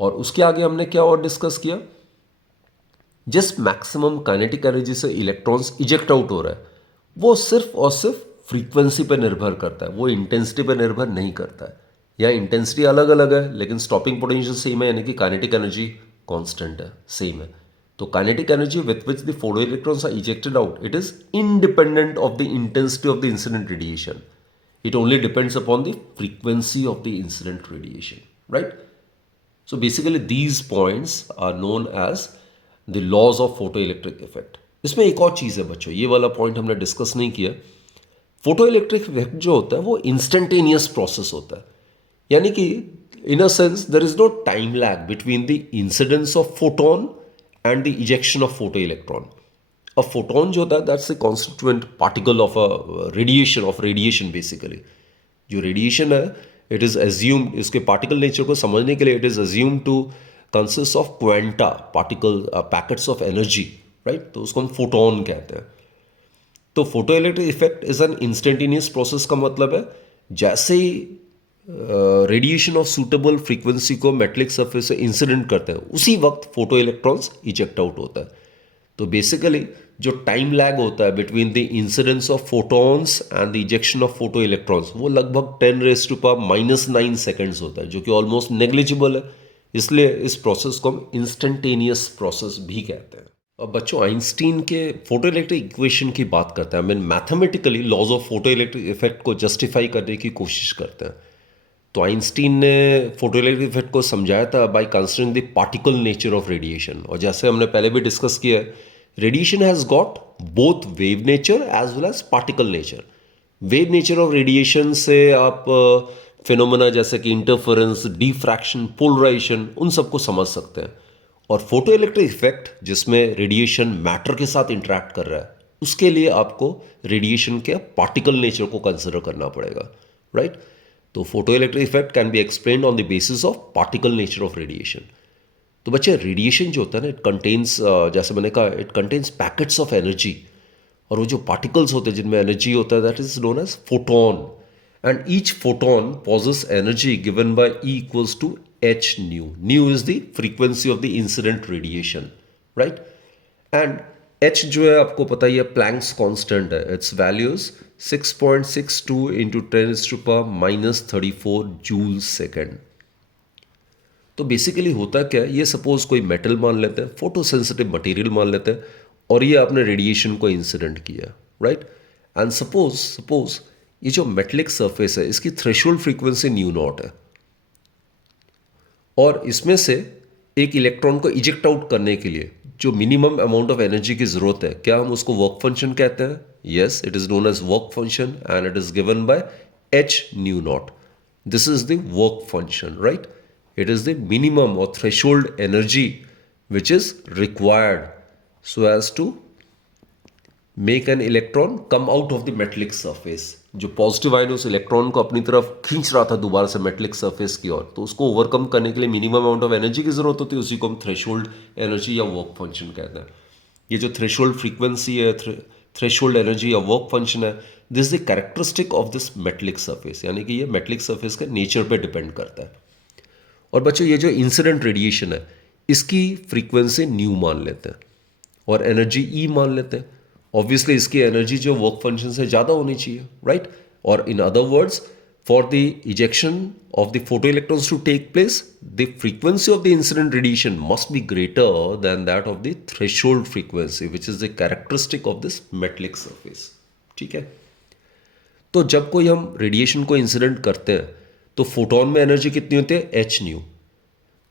और उसके आगे हमने क्या और डिस्कस किया, जिस मैक्सिमम काइनेटिक एनर्जी से इलेक्ट्रॉन्स इजेक्ट आउट हो रहा है वो सिर्फ और सिर्फ फ्रीक्वेंसी पर निर्भर करता है, वो इंटेंसिटी पर निर्भर नहीं करता है. या इंटेंसिटी अलग अलग है लेकिन स्टॉपिंग पोटेंशियल सेम है, यानी कि काइनेटिक एनर्जी कांस्टेंट है, सेम है. तो kinetic energy with which the photo electrons are ejected out it is independent of the intensity of the incident radiation. It only depends upon the frequency of the incident radiation, right? So basically these points are known as the laws of photo electric effect. इसमें एक और चीज़ है बच्चों, ये वाला point हमने discuss नहीं किया. फोटो इलेक्ट्रिक इफेक्ट जो होता है वो इंस्टेंटेनियस प्रोसेस होता है, यानी कि in a sense there is no time lag between the incidence of photon and the ejection of photoelectron. A photon जो होता है that's the constituent particle of a radiation basically. जो radiation है it is assumed, इसके particle nature को समझने के लिए it is assumed to consist of quanta particle packets of energy, right? तो उसको हम फोटोन कहते हैं. तो photo electric effect is an instantaneous process का मतलब है जैसे ही रेडिएशन ऑफ सूटेबल फ्रीक्वेंसी को मेटलिक सरफेस से इंसिडेंट करते हैं उसी वक्त फोटो इलेक्ट्रॉन्स इजेक्ट आउट होता है. तो बेसिकली जो टाइम लैग होता है between the incidence of photons and the ejection of photo electrons वो लगभग 10⁻⁹ सेकेंड्स होता है, जो कि ऑलमोस्ट नेग्लिजिबल है. इसलिए इस प्रोसेस को हम इंस्टेंटेनियस प्रोसेस भी कहते हैं. अब बच्चों आइंस्टीन के फोटो इलेक्ट्रिक इक्वेशन की बात करते हैं. I mean mathematically laws of photo electric effect को जस्टिफाई करने की कोशिश करते हैं. तो आइंस्टीन ने फोटो इलेक्ट्रिक इफेक्ट को समझाया था by considering the particle nature of radiation. और जैसे हमने पहले भी डिस्कस किया है, radiation has got both wave nature as well as particle nature. Wave nature of radiation से आप फिनोमेना जैसे कि इंटरफेरेंस, डिफ्रैक्शन, पोलराइजेशन उन सबको समझ सकते हैं. और फोटो इलेक्ट्रिक इफेक्ट जिसमें रेडिएशन मैटर के साथ इंटरेक्ट कर रहा है उसके लिए आपको रेडिएशन के पार्टिकल नेचर को कंसिडर करना पड़ेगा, राइट? तो photo electric effect can be explained on the basis of particle nature of radiation. तो बच्चे रेडिएशन जो होता है ना इट कंटेन्स, जैसे मैंने कहा, it contains packets of energy. और वो जो पार्टिकल्स होते हैं जिनमें एनर्जी होता है that is known as photon. And each photon possesses energy given by E equals to h nu. Nu is the frequency of the incident radiation, right? And h जो है आपको पता ही है प्लैंक्स कांस्टेंट है. It's values 6.62 into 10⁻⁻34 joule second. तो basically होता क्या है, ये सपोज कोई मेटल मान लेते हैं, फोटो सेंसिटिव मटेरियल मान लेते हैं, और ये आपने रेडिएशन को इंसिडेंट किया, राइट? एंड सपोज ये जो मेटलिक सरफेस है इसकी थ्रेशोल्ड फ्रीक्वेंसी ν0 है और इसमें से एक इलेक्ट्रॉन को इजेक्ट आउट करने के लिए जो मिनिमम अमाउंट ऑफ एनर्जी की जरूरत है, क्या हम उसको वर्क फंक्शन कहते हैं? Yes, it is known as work function and it is given by h ν0, This is the work function, right? It is the minimum or threshold energy which is required so as to make an electron come out of the metallic surface. जो positive ion उस electron को अपनी तरफ खींच रहा था दोबारा से मेटलिक सरफेस की ओर, तो उसको ओवरकम करने के लिए मिनिमम अमाउंट ऑफ एनर्जी की जरूरत होती है. उसी को हम थ्रेशोल्ड एनर्जी या वर्क फंक्शन कहते हैं. ये जो थ्रेशोल्ड फ्रीक्वेंसी है, थ्रेशोल्ड एनर्जी या वर्क फंक्शन है, this is the characteristic of this metallic surface. यानी कि ये मेटलिक सरफेस के नेचर पे डिपेंड करता है. और बच्चों, ये जो इंसिडेंट रेडिएशन है, इसकी फ्रीक्वेंसी न्यू मान लेते हैं और एनर्जी ई मान लेते हैं. ऑब्वियसली इसकी एनर्जी जो वर्क फंक्शन से ज़्यादा होनी चाहिए, राइट? और in other words, for the ejection of the photo electrons to take place, the frequency of the incident radiation must be greater than that of the threshold frequency which is the characteristic of this metallic surface. ठीक है? तो जब कोई हम radiation को incident करते हैं तो फोटोन में एनर्जी कितनी होती है? H nu.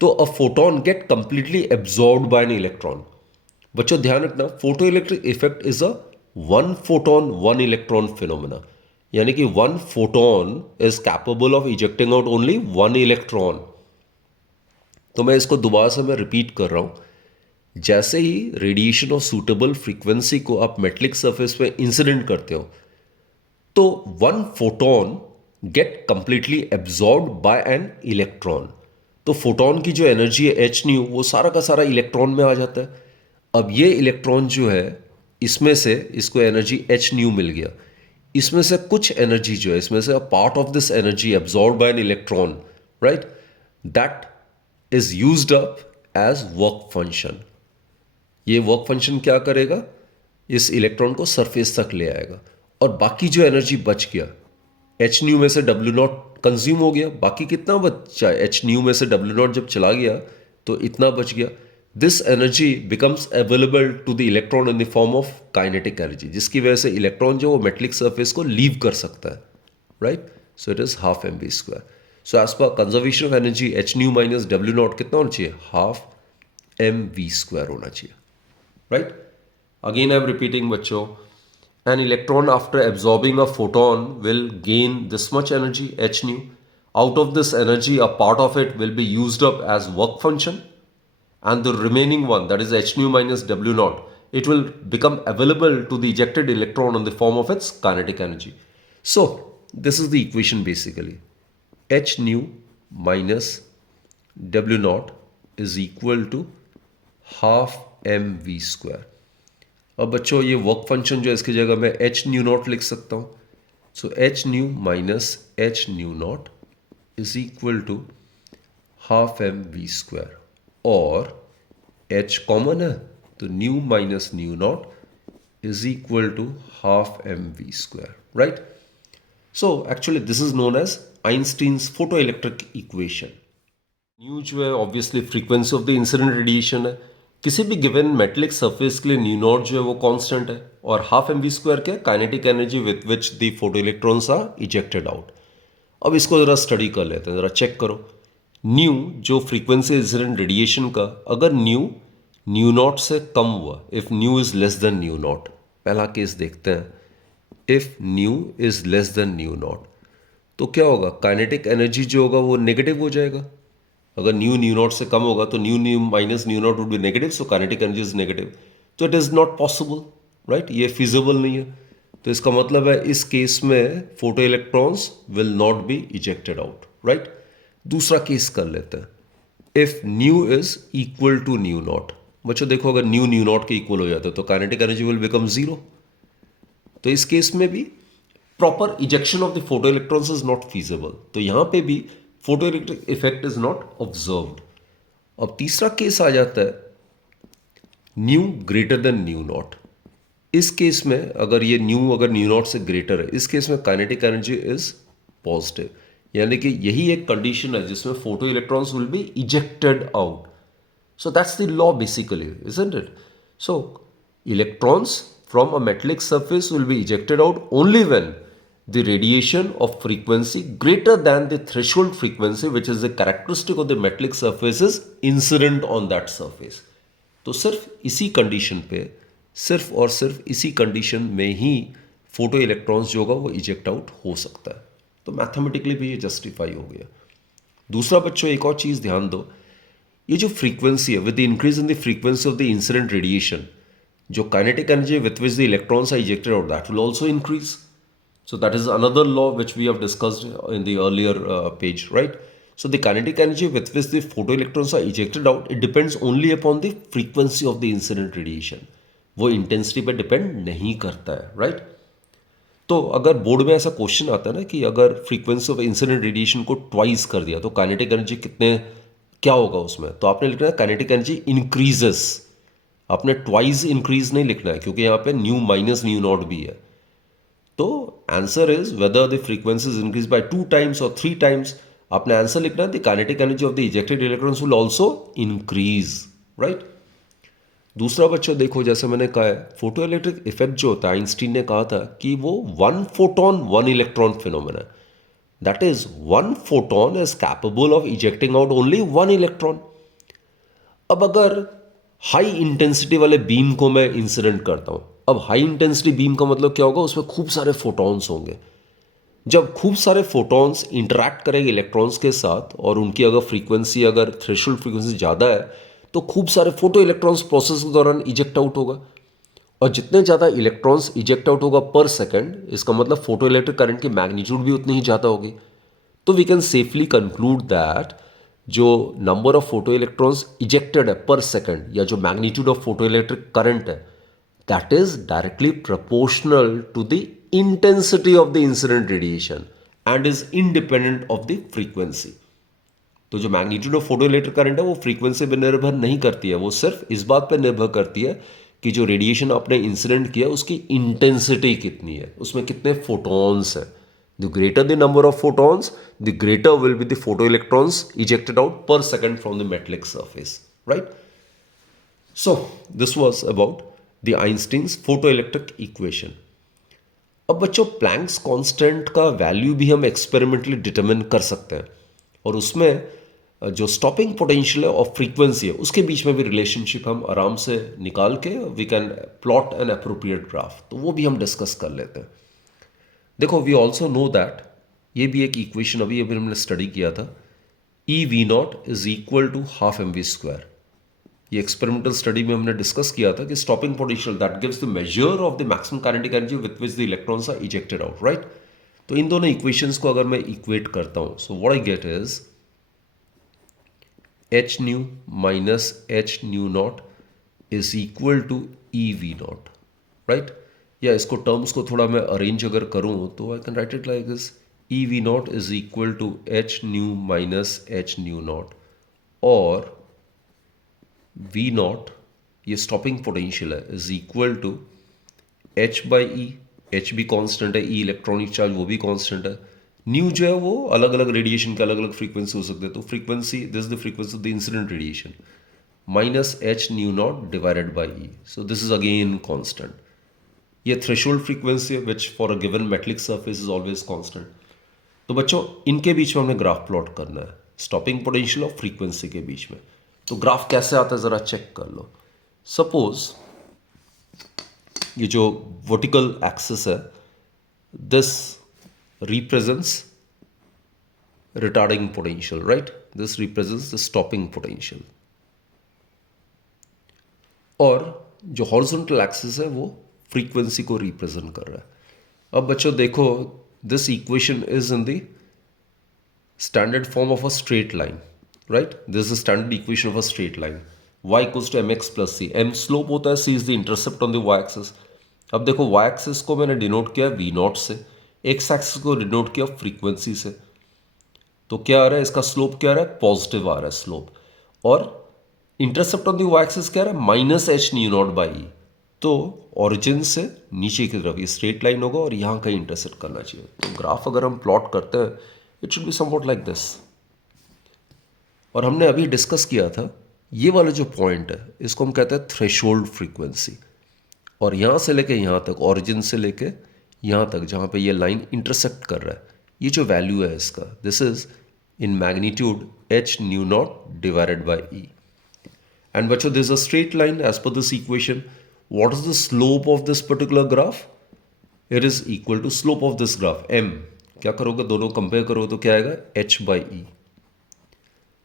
तो a photon get completely absorbed by an electron. बच्चों ध्यान रखना, photo electric effect is a one photon one electron phenomena. यानी कि one photon is capable of ejecting out only one electron. तो मैं इसको दोबारा से मैं रिपीट कर रहा हूं. जैसे ही रेडिएशन ऑफ सूटेबल फ्रीक्वेंसी को आप मेटलिक सरफेस पे इंसिडेंट करते हो, तो one photon get completely absorbed by an electron. तो फोटोन की जो एनर्जी है एच न्यू, वो सारा का सारा इलेक्ट्रॉन में आ जाता है. अब ये इलेक्ट्रॉन जो है, इसमें से इसको एनर्जी एच न्यू मिल गया. इसमें से कुछ एनर्जी जो है, इसमें से a part of this energy absorb by an electron, right, that is used up as work function. ये वर्क फंक्शन क्या करेगा? इस इलेक्ट्रॉन को सरफेस तक ले आएगा. और बाकी जो एनर्जी बच गया, एच न्यू में से डब्ल्यू नॉट कंज्यूम हो गया. बाकी कितना बचा? एच न्यू में से डब्ल्यू नॉट जब चला गया तो इतना बच गया. This energy becomes available to the electron in the form of kinetic energy, जिसकी वजह से इलेक्ट्रॉन जो वो मेटलिक सरफेस को लीव कर सकता है, right? So it is half m v square. So as per conservation of energy, h nu minus डब्ल्यू नॉट कितना होना चाहिए? हाफ एम वी स्क्वायर होना चाहिए, right? Again I am repeating बच्चों, an electron after absorbing a photon will gain this much energy, h nu. Out of this energy, a part of it will be used up as work function, and the remaining one, that is h nu minus w naught, it will become available to the ejected electron in the form of its kinetic energy. So this is the equation basically. H nu minus w naught is equal to half mv square. अब बच्चों, ये work function जो है, इसकी जगह मैं H nu not लिख सकता हूँ. So h nu minus h nu naught is equal to half m v square. और एच कॉमन है, तो nu minus nu naught is equal to half m v square, right? So actually this is known as Einstein's photo electric equation. Nu जो है obviously frequency of the incident radiation है. किसी भी given metallic surface के लिए new not जो है वो कांस्टेंट है. और हाफ एम वी स्क्वायर क्या? Kinetic energy with which the photo electrons are ejected out. अब इसको ज़रा स्टडी कर लेते हैं, ज़रा चेक करो. न्यू जो फ्रीक्वेंसी इंसिडेंट रेडिएशन का, अगर न्यू नॉट से कम हुआ, if new is less than new not, पहला केस देखते हैं. If new is less than new not, तो क्या होगा? काइनेटिक एनर्जी जो होगा वो नेगेटिव हो जाएगा. अगर न्यू नॉट से कम होगा तो nu minus nu naught would be negative, so kinetic energy is negative. तो it is not possible, right? ये फिजिबल नहीं है. तो इसका मतलब है इस केस में photoelectrons will not be ejected out, right? दूसरा केस कर लेते हैं. If nu is equal to nu naught, बच्चों देखो, अगर न्यू नॉट के इक्वल हो जाता है तो kinetic energy will become zero. तो इस केस में भी proper ejection of the photo electrons is not feasible. तो यहां पे भी photo electric effect is not observed. अब तीसरा केस आ जाता है new greater than new not. इस केस में अगर न्यू नॉट से ग्रेटर है, इस केस में काइनेटिक एनर्जी इज पॉजिटिव. यानी कि यही एक कंडीशन है जिसमें photo electrons will be ejected out. So that's the law basically, isn't it? So electrons from a metallic surface will be ejected out only when the radiation of frequency greater than the threshold frequency, which is the characteristic of the metallic surface, is incident on that surface. तो सिर्फ इसी condition पे, सिर्फ और सिर्फ इसी condition में ही photo electrons जो होगा वो इजेक्ट आउट हो सकता है. तो मैथमेटिकली भी ये जस्टिफाई हो गया। दूसरा बच्चों एक और चीज़ ध्यान दो, ये जो फ्रीक्वेंसी है, with the increase in the frequency of the incident radiation, जो kinetic energy with which the electrons are ejected out, that will also increase. So that is another law which we have discussed in the earlier page, right? So the kinetic energy with which the photoelectrons are ejected out, it depends only upon the frequency of the incident radiation. वो intensity पे depend नहीं करता है, right? तो अगर board में ऐसा question आता है ना कि अगर फ्रीक्वेंसी ऑफ इंसिडेंट रेडिएशन को ट्वाइस कर दिया तो काइनेटिक एनर्जी कितने क्या होगा उसमें, तो आपने लिखना है काइनेटिक एनर्जी इंक्रीजेस. आपने ट्वाइस इंक्रीज नहीं लिखना है क्योंकि यहाँ पे न्यू माइनस न्यू नॉट भी है. तो answer is whether the frequency is increase by 2 times और 3 टाइम्स. आपने आंसर लिखना है the kinetic energy of the ejected electrons will also increase, right? दूसरा बच्चों देखो, जैसे मैंने कहा है फोटो इलेक्ट्रिक इफेक्ट जो होता है, आइंस्टीन ने कहा था कि वो 1 फोटोन 1 इलेक्ट्रॉन फिनोमेना है. That is 1 photon is capable of ejecting out only 1 electron. अब अगर हाई इंटेंसिटी वाले बीम को मैं इंसिडेंट करता हूं, अब हाई इंटेंसिटी बीम का मतलब क्या होगा, उसमें खूब सारे फोटॉन्स होंगे. जब खूब सारे फोटॉन्स इंटरैक्ट करेंगे इलेक्ट्रॉन्स के साथ और उनकी अगर फ्रीक्वेंसी, अगर थ्रेशोल्ड फ्रीक्वेंसी ज़्यादा है, तो खूब सारे फोटो इलेक्ट्रॉन्स प्रोसेस के दौरान इजेक्ट आउट होगा. और जितने ज़्यादा इलेक्ट्रॉन्स इजेक्ट आउट होगा पर सेकंड, इसका मतलब फोटो इलेक्ट्रिक करंट की मैग्नीट्यूड भी उतनी ही ज़्यादा होगी. तो we can safely conclude that जो number of photoelectrons ejected है पर सेकंड, या जो magnitude of photo electric current है, that is directly proportional to the intensity of the incident radiation and is independent of the frequency. तो जो magnitude of photo electric current है वो frequency पर निर्भर नहीं करती है, वो सिर्फ इस बात पर निर्भर करती है कि जो रेडिएशन आपने इंसिडेंट किया उसकी इंटेंसिटी कितनी है, उसमें कितने फोटॉन्स हैं. The greater the number of photons, the greater will be the photo electrons ejected out per second from the metallic surface, right? So this was about the Einstein's photoelectric equation. अब बच्चों Planck's constant का value भी हम experimentally determine कर सकते हैं, और उसमें जो स्टॉपिंग पोटेंशियल है और फ्रीक्वेंसी है उसके बीच में भी रिलेशनशिप हम आराम से निकाल के we can plot an appropriate graph. तो वो भी हम डिस्कस कर लेते हैं. देखो, वी ऑल्सो नो दैट, ये भी एक इक्वेशन अभी अभी हमने स्टडी किया था, e v naught is equal to half m v square. ये एक्सपेरिमेंटल स्टडी में हमने डिस्कस किया था कि stopping potential that gives the measure of the maximum kinetic energy with which the electrons are ejected out, right? तो इन दोनों equations को अगर मैं इक्वेट करता हूं, so what I get is h nu minus h nu naught is equal to e v naught, right? या इसको टर्म्स को थोड़ा मैं अरेंज अगर करूं तो I can write it like this, e v naught is equal to h nu minus h nu naught, और v naught, ये स्टॉपिंग पोटेंशियल है, is equal to h by e. H भी कांस्टेंट है, e electronic charge वो भी constant है. New जो है वो अलग अलग रेडिएशन के अलग अलग फ्रीक्वेंसी हो सकते हैं, तो frequency this the frequency of the incident radiation minus h nu naught divided by E. So this is again constant. ये थ्रेशोल्ड फ्रीक्वेंसी है which for a given metallic surface is always constant. तो बच्चों इनके बीच में हमने graph plot करना है, stopping potential और फ्रीक्वेंसी के बीच में. तो ग्राफ कैसे आता है ज़रा चेक कर लो. सपोज ये जो वर्टिकल एक्सिस है, this represents retarding potential, right? This represents the stopping potential, और जो हॉरिजॉन्टल एक्सिस है वो फ्रीक्वेंसी को रिप्रेजेंट कर रहा है. अब बच्चों देखो, this equation is in the standard form of a straight line, right? This is the standard equation of a straight line. Y equals to mx plus c. m slope होता है, c is the intercept on the y axis. अब देखो y axis को मैंने denote किया v not से, x axis को denote किया फ्रीक्वेंसी से. तो क्या आ रहा है, इसका स्लोप क्या आ रहा है, पॉजिटिव आ रहा है स्लोप. और intercept on the y axis क्या आ रहा है, minus h nu naught by e. तो ऑरिजिन से नीचे की तरफ ये स्ट्रेट लाइन होगा और यहाँ कहीं इंटरसेप्ट करना चाहिए. तो ग्राफ अगर हम प्लॉट करते हैं, it should be somewhat like this. और हमने अभी डिस्कस किया था ये वाला जो पॉइंट है इसको हम कहते हैं थ्रेशोल्ड फ्रीक्वेंसी, और यहाँ से लेके यहाँ तक, ऑरिजिन से लेके यहाँ तक जहाँ पे ये लाइन इंटरसेक्ट कर रहा है, ये जो वैल्यू है इसका, this is in magnitude h nu naught divided by e. And बच्चों this a straight line as per this equation. What is the slope of this particular graph? It is equal to slope of this graph m. क्या करोगे, दोनों compare करो तो क्या आएगा, h/e।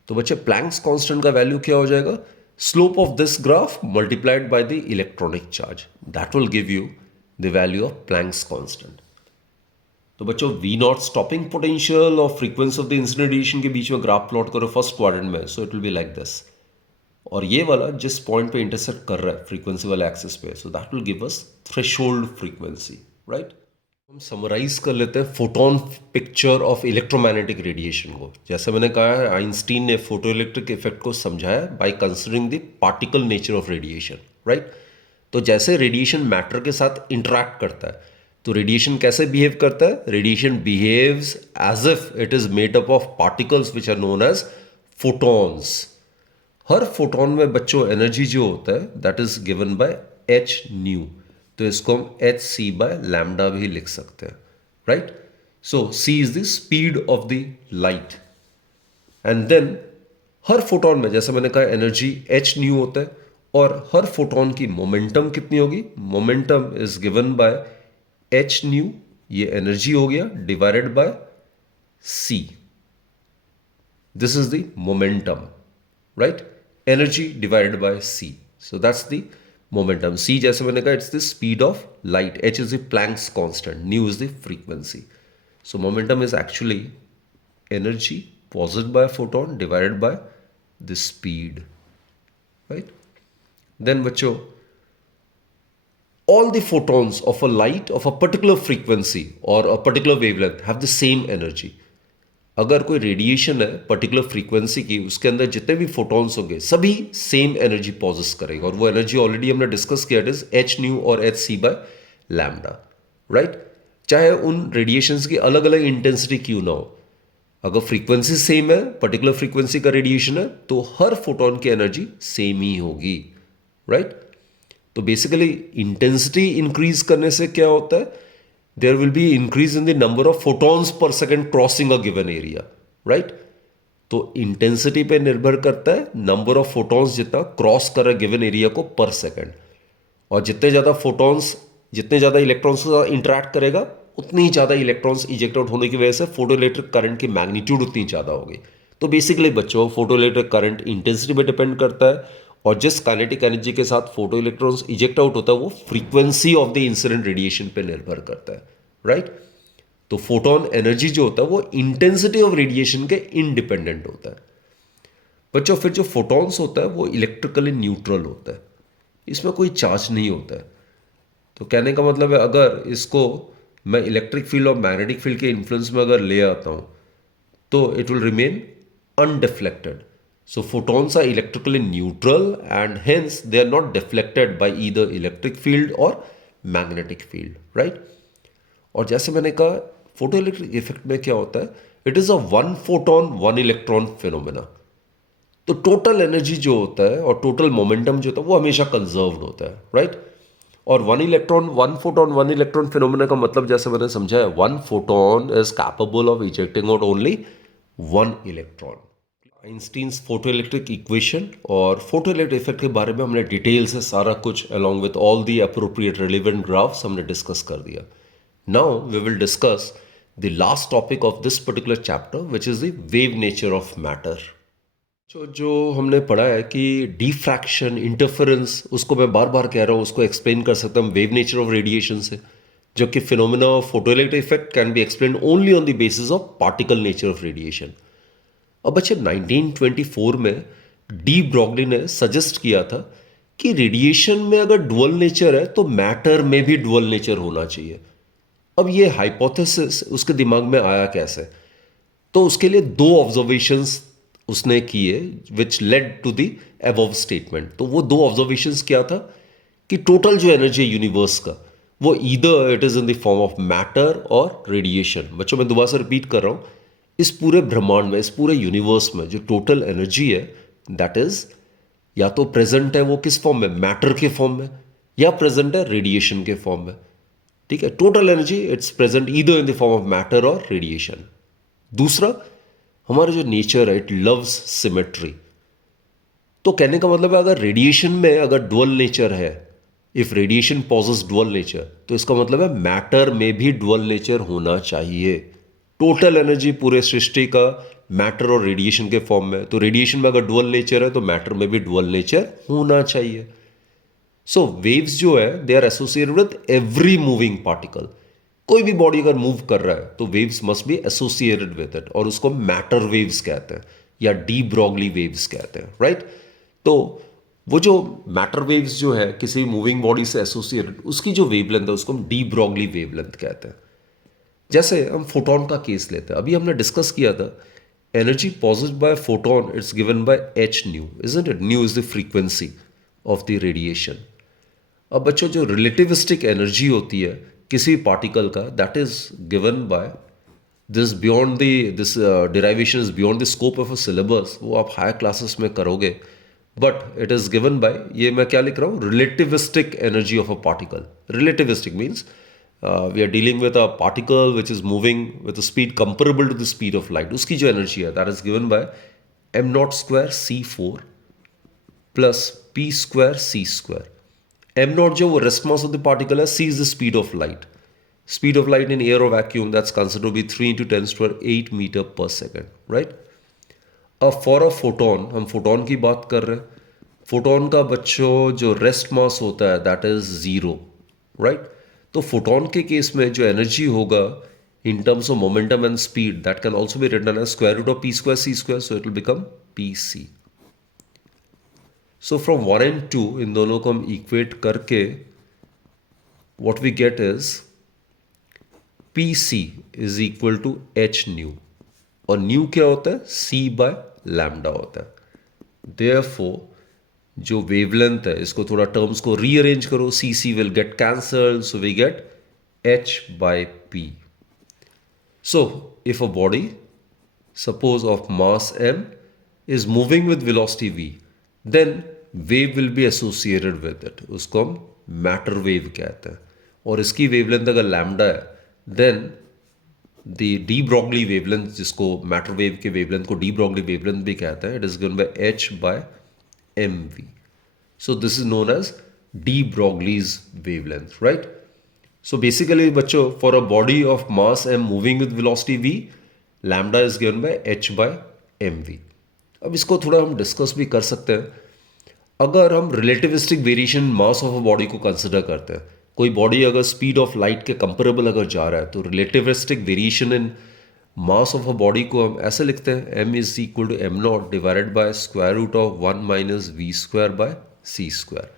तो बच्चे प्लैंक्स कांस्टेंट का वैल्यू क्या हो जाएगा, slope of this graph multiplied by the electronic charge, that will give you the value of Planck's constant. तो बच्चों वी नॉट स्टॉपिंग पोटेंशियल और frequency of the incident radiation के बीच में ग्राफ प्लॉट करो फर्स्ट क्वाड्रेंट में, सो it will B like this. और ये वाला जिस पॉइंट पे इंटरसेक्ट कर रहा है फ्रीक्वेंसी वाले एक्सिस पे, so that will give us threshold frequency, right. हम समराइज कर लेते हैं photon picture of electromagnetic radiation को। जैसे मैंने कहा है, आइंस्टीन ने फोटोइलेक्ट्रिक इफेक्ट को समझाया by considering the particle nature of radiation, right. तो जैसे रेडिएशन मैटर के साथ इंटरैक्ट करता है, तो रेडिएशन कैसे बिहेव करता है, radiation behaves as if it is made up of particles which are known as photons. हर फोटोन में बच्चों एनर्जी जो होता है that is given by h nu, तो इसको हम एच सी बाय लैम्डा भी लिख सकते हैं, right. So c is the speed of the light, and then हर फोटोन में जैसे मैंने कहा एनर्जी एच न्यू होता है, और हर फोटोन की मोमेंटम कितनी होगी, momentum is given by h nu, ये एनर्जी हो गया, divided by c, this is the momentum, right. Energy divided by c, so that's the momentum. C जैसे मैंने कहा it's the speed of light, h is the Planck's constant, nu is the frequency. So momentum is actually energy possessed by photon divided by the speed, right. Then बच्चों all the photons of a light of a particular frequency or a particular wavelength have the same energy। अगर कोई radiation है particular frequency की, उसके अंदर जितने भी photons होंगे सभी सेम एनर्जी पॉजेस करेंगे, और वो एनर्जी ऑलरेडी हमने डिस्कस किया, इट इज एच न्यू और h c by lambda, right. चाहे उन रेडिएशंस की अलग अलग इंटेंसिटी क्यों ना हो, अगर फ्रीक्वेंसी सेम है, पर्टिकुलर फ्रीक्वेंसी का रेडिएशन है, तो हर फोटोन की एनर्जी सेम ही होगी, राइट। तो बेसिकली इंटेंसिटी इंक्रीज करने से क्या होता है, there will be increase in the number of photons per second crossing a given area, right. तो इंटेंसिटी पे निर्भर करता है नंबर ऑफ फोटॉन्स जितना क्रॉस कर रहा है गिवन एरिया को पर सेकेंड, और जितने ज़्यादा फोटॉन्स, जितने ज़्यादा इलेक्ट्रॉन्स के साथ इंटरैक्ट करेगा, उतनी ही ज़्यादा इलेक्ट्रॉन्स इजेक्ट आउट होने की वजह से फोटोइलेक्ट्रिक करंट की मैग्नीट्यूड उतनी ज़्यादा होगी। तो बेसिकली बच्चों फोटोइलेक्ट्रिक करंट इंटेंसिटी पे डिपेंड करता है, और जिस काइनेटिक एनर्जी के साथ फोटो इलेक्ट्रॉन्स इजेक्ट आउट होता है वो frequency of the incident radiation पे निर्भर करता है, राइट। तो फोटोन एनर्जी जो होता है वो इंटेंसिटी ऑफ रेडिएशन के इंडिपेंडेंट होता है। बच्चों फिर जो फोटॉन्स होता है वो इलेक्ट्रिकली न्यूट्रल होता है, इसमें कोई चार्ज नहीं होता है। तो कहने का मतलब है अगर इसको मैं इलेक्ट्रिक फील्ड और मैग्नेटिक फील्ड के इन्फ्लुएंस में अगर ले आता हूँ तो it will remain undeflected. So photons are electrically neutral and hence they are not deflected by either electric field or magnetic field, right? और जैसे मैंने कहा फोटोइलेक्ट्रिक इफेक्ट में क्या होता है, it is a one photon one electron phenomena. तो total energy जो होता है और टोटल मोमेंटम जो होता है वो हमेशा कंजर्व्ड होता है, राइट। और one electron one photon one electron phenomena का मतलब जैसे मैंने समझाया, one photon is capable of ejecting out only one electron. Einstein's photoelectric equation और फोटोइलेक्ट्रिक इफेक्ट के बारे में हमने डिटेल से सारा कुछ along with all the appropriate relevant graphs हमने डिस्कस कर दिया। Now we will discuss the last topic of this particular chapter which is the wave nature of matter. जो हमने पढ़ा है कि डिफ्रैक्शन इंटरफेरेंस, उसको मैं बार बार कह रहा हूँ, उसको एक्सप्लेन कर सकता हूँ वेव नेचर ऑफ रेडिएशन से, जबकि phenomena of photoelectric effect can be explain only on the basis of particle nature of radiation. अब बच्चे 1924 में डी ब्रॉगली ने सजेस्ट किया था कि रेडिएशन में अगर डुअल नेचर है तो मैटर में भी डुअल नेचर होना चाहिए। अब ये हाइपोथेसिस उसके दिमाग में आया कैसे, तो उसके लिए दो ऑब्जर्वेशंस उसने किए which led to the above statement. तो वो दो ऑब्जर्वेशंस क्या था कि टोटल जो एनर्जी है यूनिवर्स का वो either it is in the form of matter और रेडिएशन। बच्चों मैं दोबारा से रिपीट कर रहा हूँ, इस पूरे ब्रह्मांड में, इस पूरे यूनिवर्स में जो टोटल एनर्जी है दैट इज या तो प्रेजेंट है वो किस फॉर्म में, मैटर के फॉर्म में, या प्रेजेंट है रेडिएशन के फॉर्म में, ठीक है। Total energy it's present either in the form of matter और रेडिएशन। दूसरा, हमारा जो नेचर है इट लव्स सिमेट्री। तो कहने का मतलब है अगर रेडिएशन में अगर डुअल नेचर है, if radiation possess dual nature, तो इसका मतलब है मैटर में भी डुअल नेचर होना चाहिए, टोटल एनर्जी पूरे सृष्टि का मैटर और रेडिएशन के फॉर्म में, तो रेडिएशन में अगर डुअल नेचर है तो मैटर में भी डुअल नेचर होना चाहिए। सो वेव्स जो है they are associated with every moving particle. कोई भी बॉडी अगर मूव कर रहा है तो waves must be associated with it, और उसको मैटर वेव्स कहते हैं या डी ब्रॉगली वेव्स कहते हैं, राइट। तो वो जो मैटर वेव्स जो है किसी मूविंग बॉडी से एसोसिएटेड, उसकी जो वेवलेंथ है उसको हम डी ब्रॉगली वेवलेंथ कहते हैं। जैसे हम फोटोन का केस लेते हैं, अभी हमने डिस्कस किया था energy positive by photon it's given by h nu, isn't it? Nu is the frequency of the radiation. अब बच्चों जो रिलेटिविस्टिक एनर्जी होती है किसी पार्टिकल का, that is given by this beyond this derivation is beyond the scope of a syllabus, वो आप higher classes में करोगे, but it is given bye, ये मैं क्या लिख रहा हूँ, relativistic energy of a particle. Relativistic means we are dealing with a particle which is moving with a speed comparable to the speed of light, उसकी जो एनर्जी है that is given by m naught square c4 plus p square c square। m naught जो वो rest mass of the particle है, c is the speed of light, speed of light in air or vacuum that's considered to be 3 into 10 to 8 meter per second, right। अब for a photon, हम photon की बात कर रहे हैं, photon का बच्चों जो रेस्ट मास होता है दैट इज 0, राइट। तो फोटोन के केस में जो एनर्जी होगा in terms of momentum and speed that can also be written as square root of p square c square, so it will become p c. So from 1 and 2 इन दोनों को हम equate करके what we get is p c is equal to h nu, और nu क्या होता है, सी by lambda होता है। देयरफॉर जो वेवलेंथ है, इसको थोड़ा टर्म्स को रीअरेंज करो, c c will get cancel, so we get h by p. So if a body suppose of mass m is moving with velocity v, then wave will be associated with it, उसको हम matter wave कहते हैं। और इसकी wavelength अगर lambda है then the de Broglie wavelength, जिसको matter wave के वेवलेंथ को डी ब्रॉगली वेवलेंथ भी कहते हैं, it is given by h by m v. So this is known as de Broglie's wavelength, right? So basically बच्चों for a body of mass m moving with velocity v, lambda is given by h by mv। अब इसको थोड़ा हम discuss भी कर सकते हैं। अगर हम relativistic variation mass of a body को कंसिडर करते हैं, कोई बॉडी अगर स्पीड ऑफ लाइट के कंपेरेबल अगर जा रहा है तो relativistic variation in mass of a body को हम ऐसे लिखते हैं, m is equal to m naught divided by square root of 1 minus v square by c square.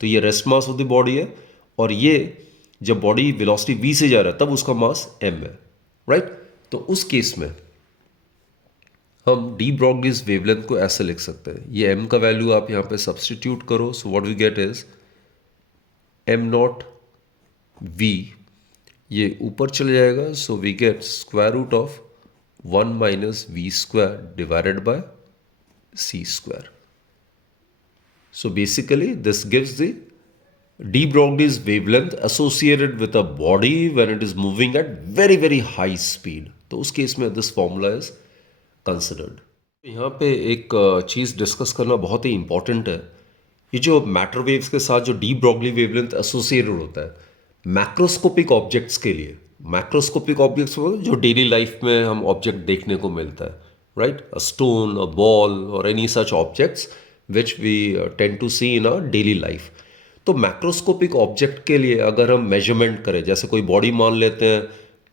तो ये rest mass of the body है, और ये जब बॉडी वेलोसिटी v से जा रहा है तब उसका मास m है, राइट। तो उस केस में हम डी ब्रॉगलीज वेवलेंथ को ऐसे लिख सकते हैं, ये m का वैल्यू आप यहाँ पे सब्सटीट्यूट करो, so what we get is m naught v, ये ऊपर चले जाएगा, so we get square root of 1 minus v square divided by c square. So basically this gives the de Broglie's wavelength associated with a body when it is moving at very high speed। तो उस case में this formula is considered। यहाँ पे एक चीज़ discuss करना बहुत ही important है, ये जो मैटर वेव्स के साथ जो डी ब्रॉगली वेवलेंथ एसोसिएटेड होता है मैक्रोस्कोपिक ऑब्जेक्ट्स के लिए, मैक्रोस्कोपिक ऑब्जेक्ट्स जो डेली लाइफ में हम ऑब्जेक्ट देखने को मिलता है, right, a stone, a ball और any such objects which we tend to see in our daily life। तो मैक्रोस्कोपिक ऑब्जेक्ट के लिए अगर हम मेजरमेंट करें, जैसे कोई बॉडी मान लेते हैं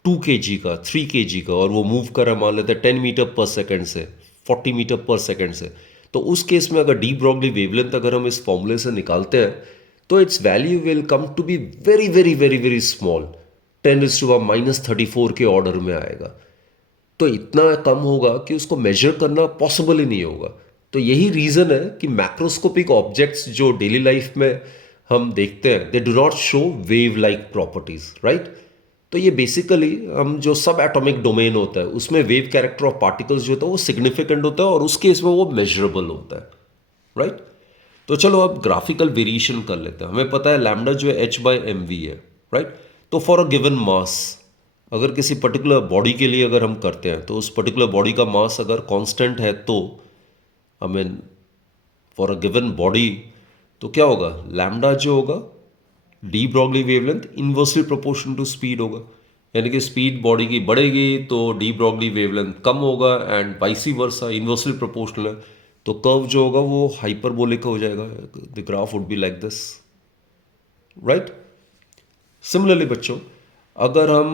2 kg का, 3 kg का, और वो मूव कर रहा मान लेते हैं 10 मीटर पर सेकेंड से 40 मीटर पर सेकेंड से, तो उस केस में अगर डी ब्रॉगली वेवलेंथ अगर हम इस फॉर्मूले से निकालते हैं तो its value will come to be very small, 10⁻⁻34 के ऑर्डर में आएगा। तो इतना कम होगा कि उसको मेजर करना पॉसिबल ही नहीं होगा। तो यही रीज़न है कि मैक्रोस्कोपिक ऑब्जेक्ट्स जो डेली लाइफ में हम देखते हैं they do not show wave like properties, right. तो ये बेसिकली हम जो सब एटॉमिक डोमेन होता है उसमें वेव कैरेक्टर ऑफ पार्टिकल्स जो होता है वो सिग्निफिकेंट होता है, और उस केस में वो मेजरेबल होता है, राइट। तो चलो अब ग्राफिकल वेरिएशन कर लेते हैं। हमें पता है लैम्डा जो है h बाय एम वी है, राइट। तो फॉर अ गिवन मास, अगर किसी पर्टिकुलर बॉडी के लिए अगर हम करते हैं तो उस पर्टिकुलर बॉडी का मास अगर कांस्टेंट है तो I mean for a given body, तो क्या होगा, लैम्डा जो होगा de Broglie wavelength inversely proportional to speed होगा। यानी कि स्पीड बॉडी की बढ़ेगी तो डी ब्रॉगली वेवलेंथ कम होगा and vice versa inversely proportional है, तो कर्व जो होगा वो हाइपरबोलिक हो जाएगा, the graph would be like this, right. Similarly बच्चों, अगर हम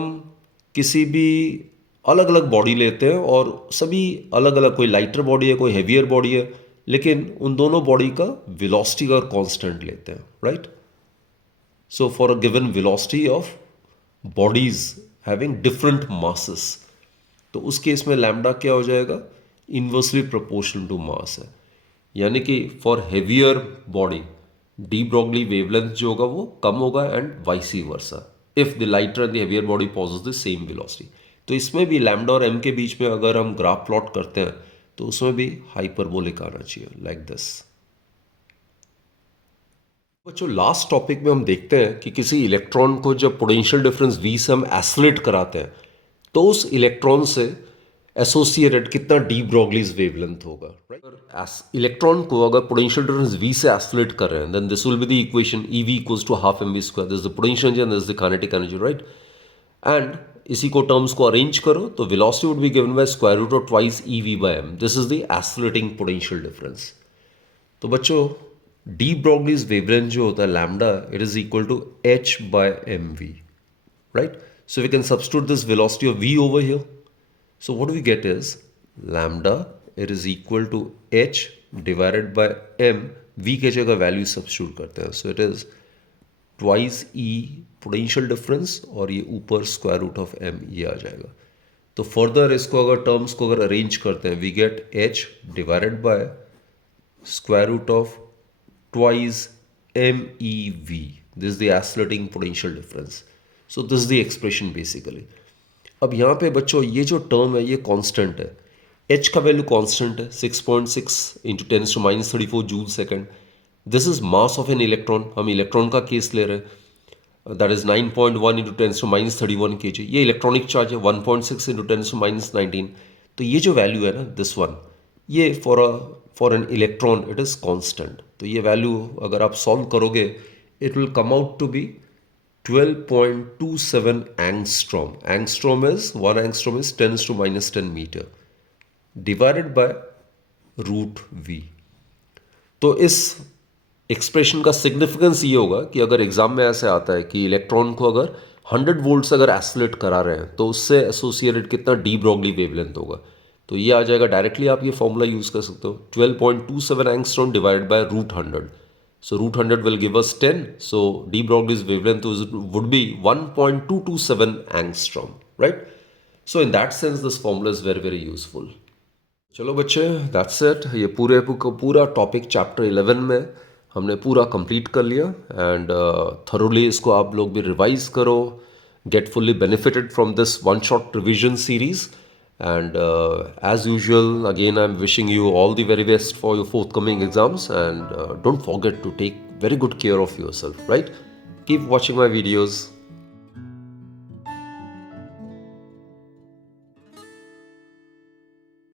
किसी भी अलग अलग बॉडी लेते हैं और सभी अलग अलग, कोई लाइटर बॉडी है कोई हेवियर बॉडी है, लेकिन उन दोनों बॉडी का वेलोसिटी का कांस्टेंट लेते हैं, right. So for a given velocity of bodies having different masses, तो उस केस में लैम्डा क्या हो जाएगा, इन्वर्सली प्रोपोर्शनल टू मास है। यानी कि for heavier body de Broglie wavelength जो होगा वो कम होगा and vice versa if the lighter and the heavier body possess the same velocity. तो इसमें भी लैम्डा और एम के बीच में अगर हम ग्राफ प्लॉट करते हैं तो उसमें भी हाइपरबोलिक आना चाहिए लाइक दिस। बच्चों लास्ट टॉपिक में हम देखते हैं कि किसी इलेक्ट्रॉन को जब पोटेंशियल डिफरेंस V से हम एसोलेट कराते हैं तो उस इलेक्ट्रॉन से एसोसिएटेड कितना डी ब्रॉगलीज वेवलेंथ होगा, राइट। इलेक्ट्रॉन को अगर पोटेंशियल डिफरेंस V से एसोलेट कर रहे हैं then this will be the equation EV equals to half mv², this is the potential energy and this is the kinetic energy, right. And इसी को terms को अरेंज करो तो velocity would be given by square root of twice EV/m, this is the accelerating potential difference. तो बच्चों de Broglie's wavelength जो होता है lambda, it is equal to h/mv, right? So we can substitute this velocity of v over here. So what we get is lambda, it is equal to h divided by m, v के जगह value substitute करते हैं, so it is twice e potential difference और ये ऊपर square root of m ये आ जाएगा। तो फर्दर इसको अगर टर्म्स को अगर अरेंज करते हैं we get h divided by square root of twice MEV. This is the oscillating potential difference. So this is the expression basically. अब यहाँ पे बच्चों ये जो टर्म है ये कांस्टेंट है, h का वैल्यू कांस्टेंट है 6.6 into 10⁻34 joule second. This is mass of an electron, हम इलेक्ट्रॉन का केस ले रहे हैं, दैट इज 9.1 इंटू 10⁻31 kg। ये इलेक्ट्रॉनिक चार्ज है 1.6 इंटू 10⁻19। तो ये जो वैल्यू है ना दिस वन, ये for an electron it is constant. तो ये वैल्यू अगर आप सॉल्व करोगे it will come out to be 12.27 angstrom. Angstrom is 1 angstrom is 10⁻10 metre divided by root v। तो इस एक्सप्रेशन का सिग्निफिकेंस ये होगा कि अगर एग्जाम में ऐसे आता है कि इलेक्ट्रॉन को अगर 100 वोल्ट से अगर एसोलेट करा रहे हैं तो उससे एसोसिएटेड कितना डी ब्रॉगली वेवलेंथ होगा, तो ये आ जाएगा डायरेक्टली। आप ये फॉर्मूला यूज कर सकते हो 12.27 angstrom divided by root 100। So root 100 will give us 10. So de Broglie's wavelength would be 1.227 angstrom, right? So in that sense, this formula is very, very useful. चलो बच्चे, that's it. ये पूरा topic chapter 11 में हमने पूरा complete कर लिया and thoroughly इसको आप लोग भी रिवाइज करो, get fully benefited from this one shot revision series. And as usual, again, I'm wishing you all the very best for your forthcoming exams, and don't forget to take very good care of yourself, right? Keep watching my videos.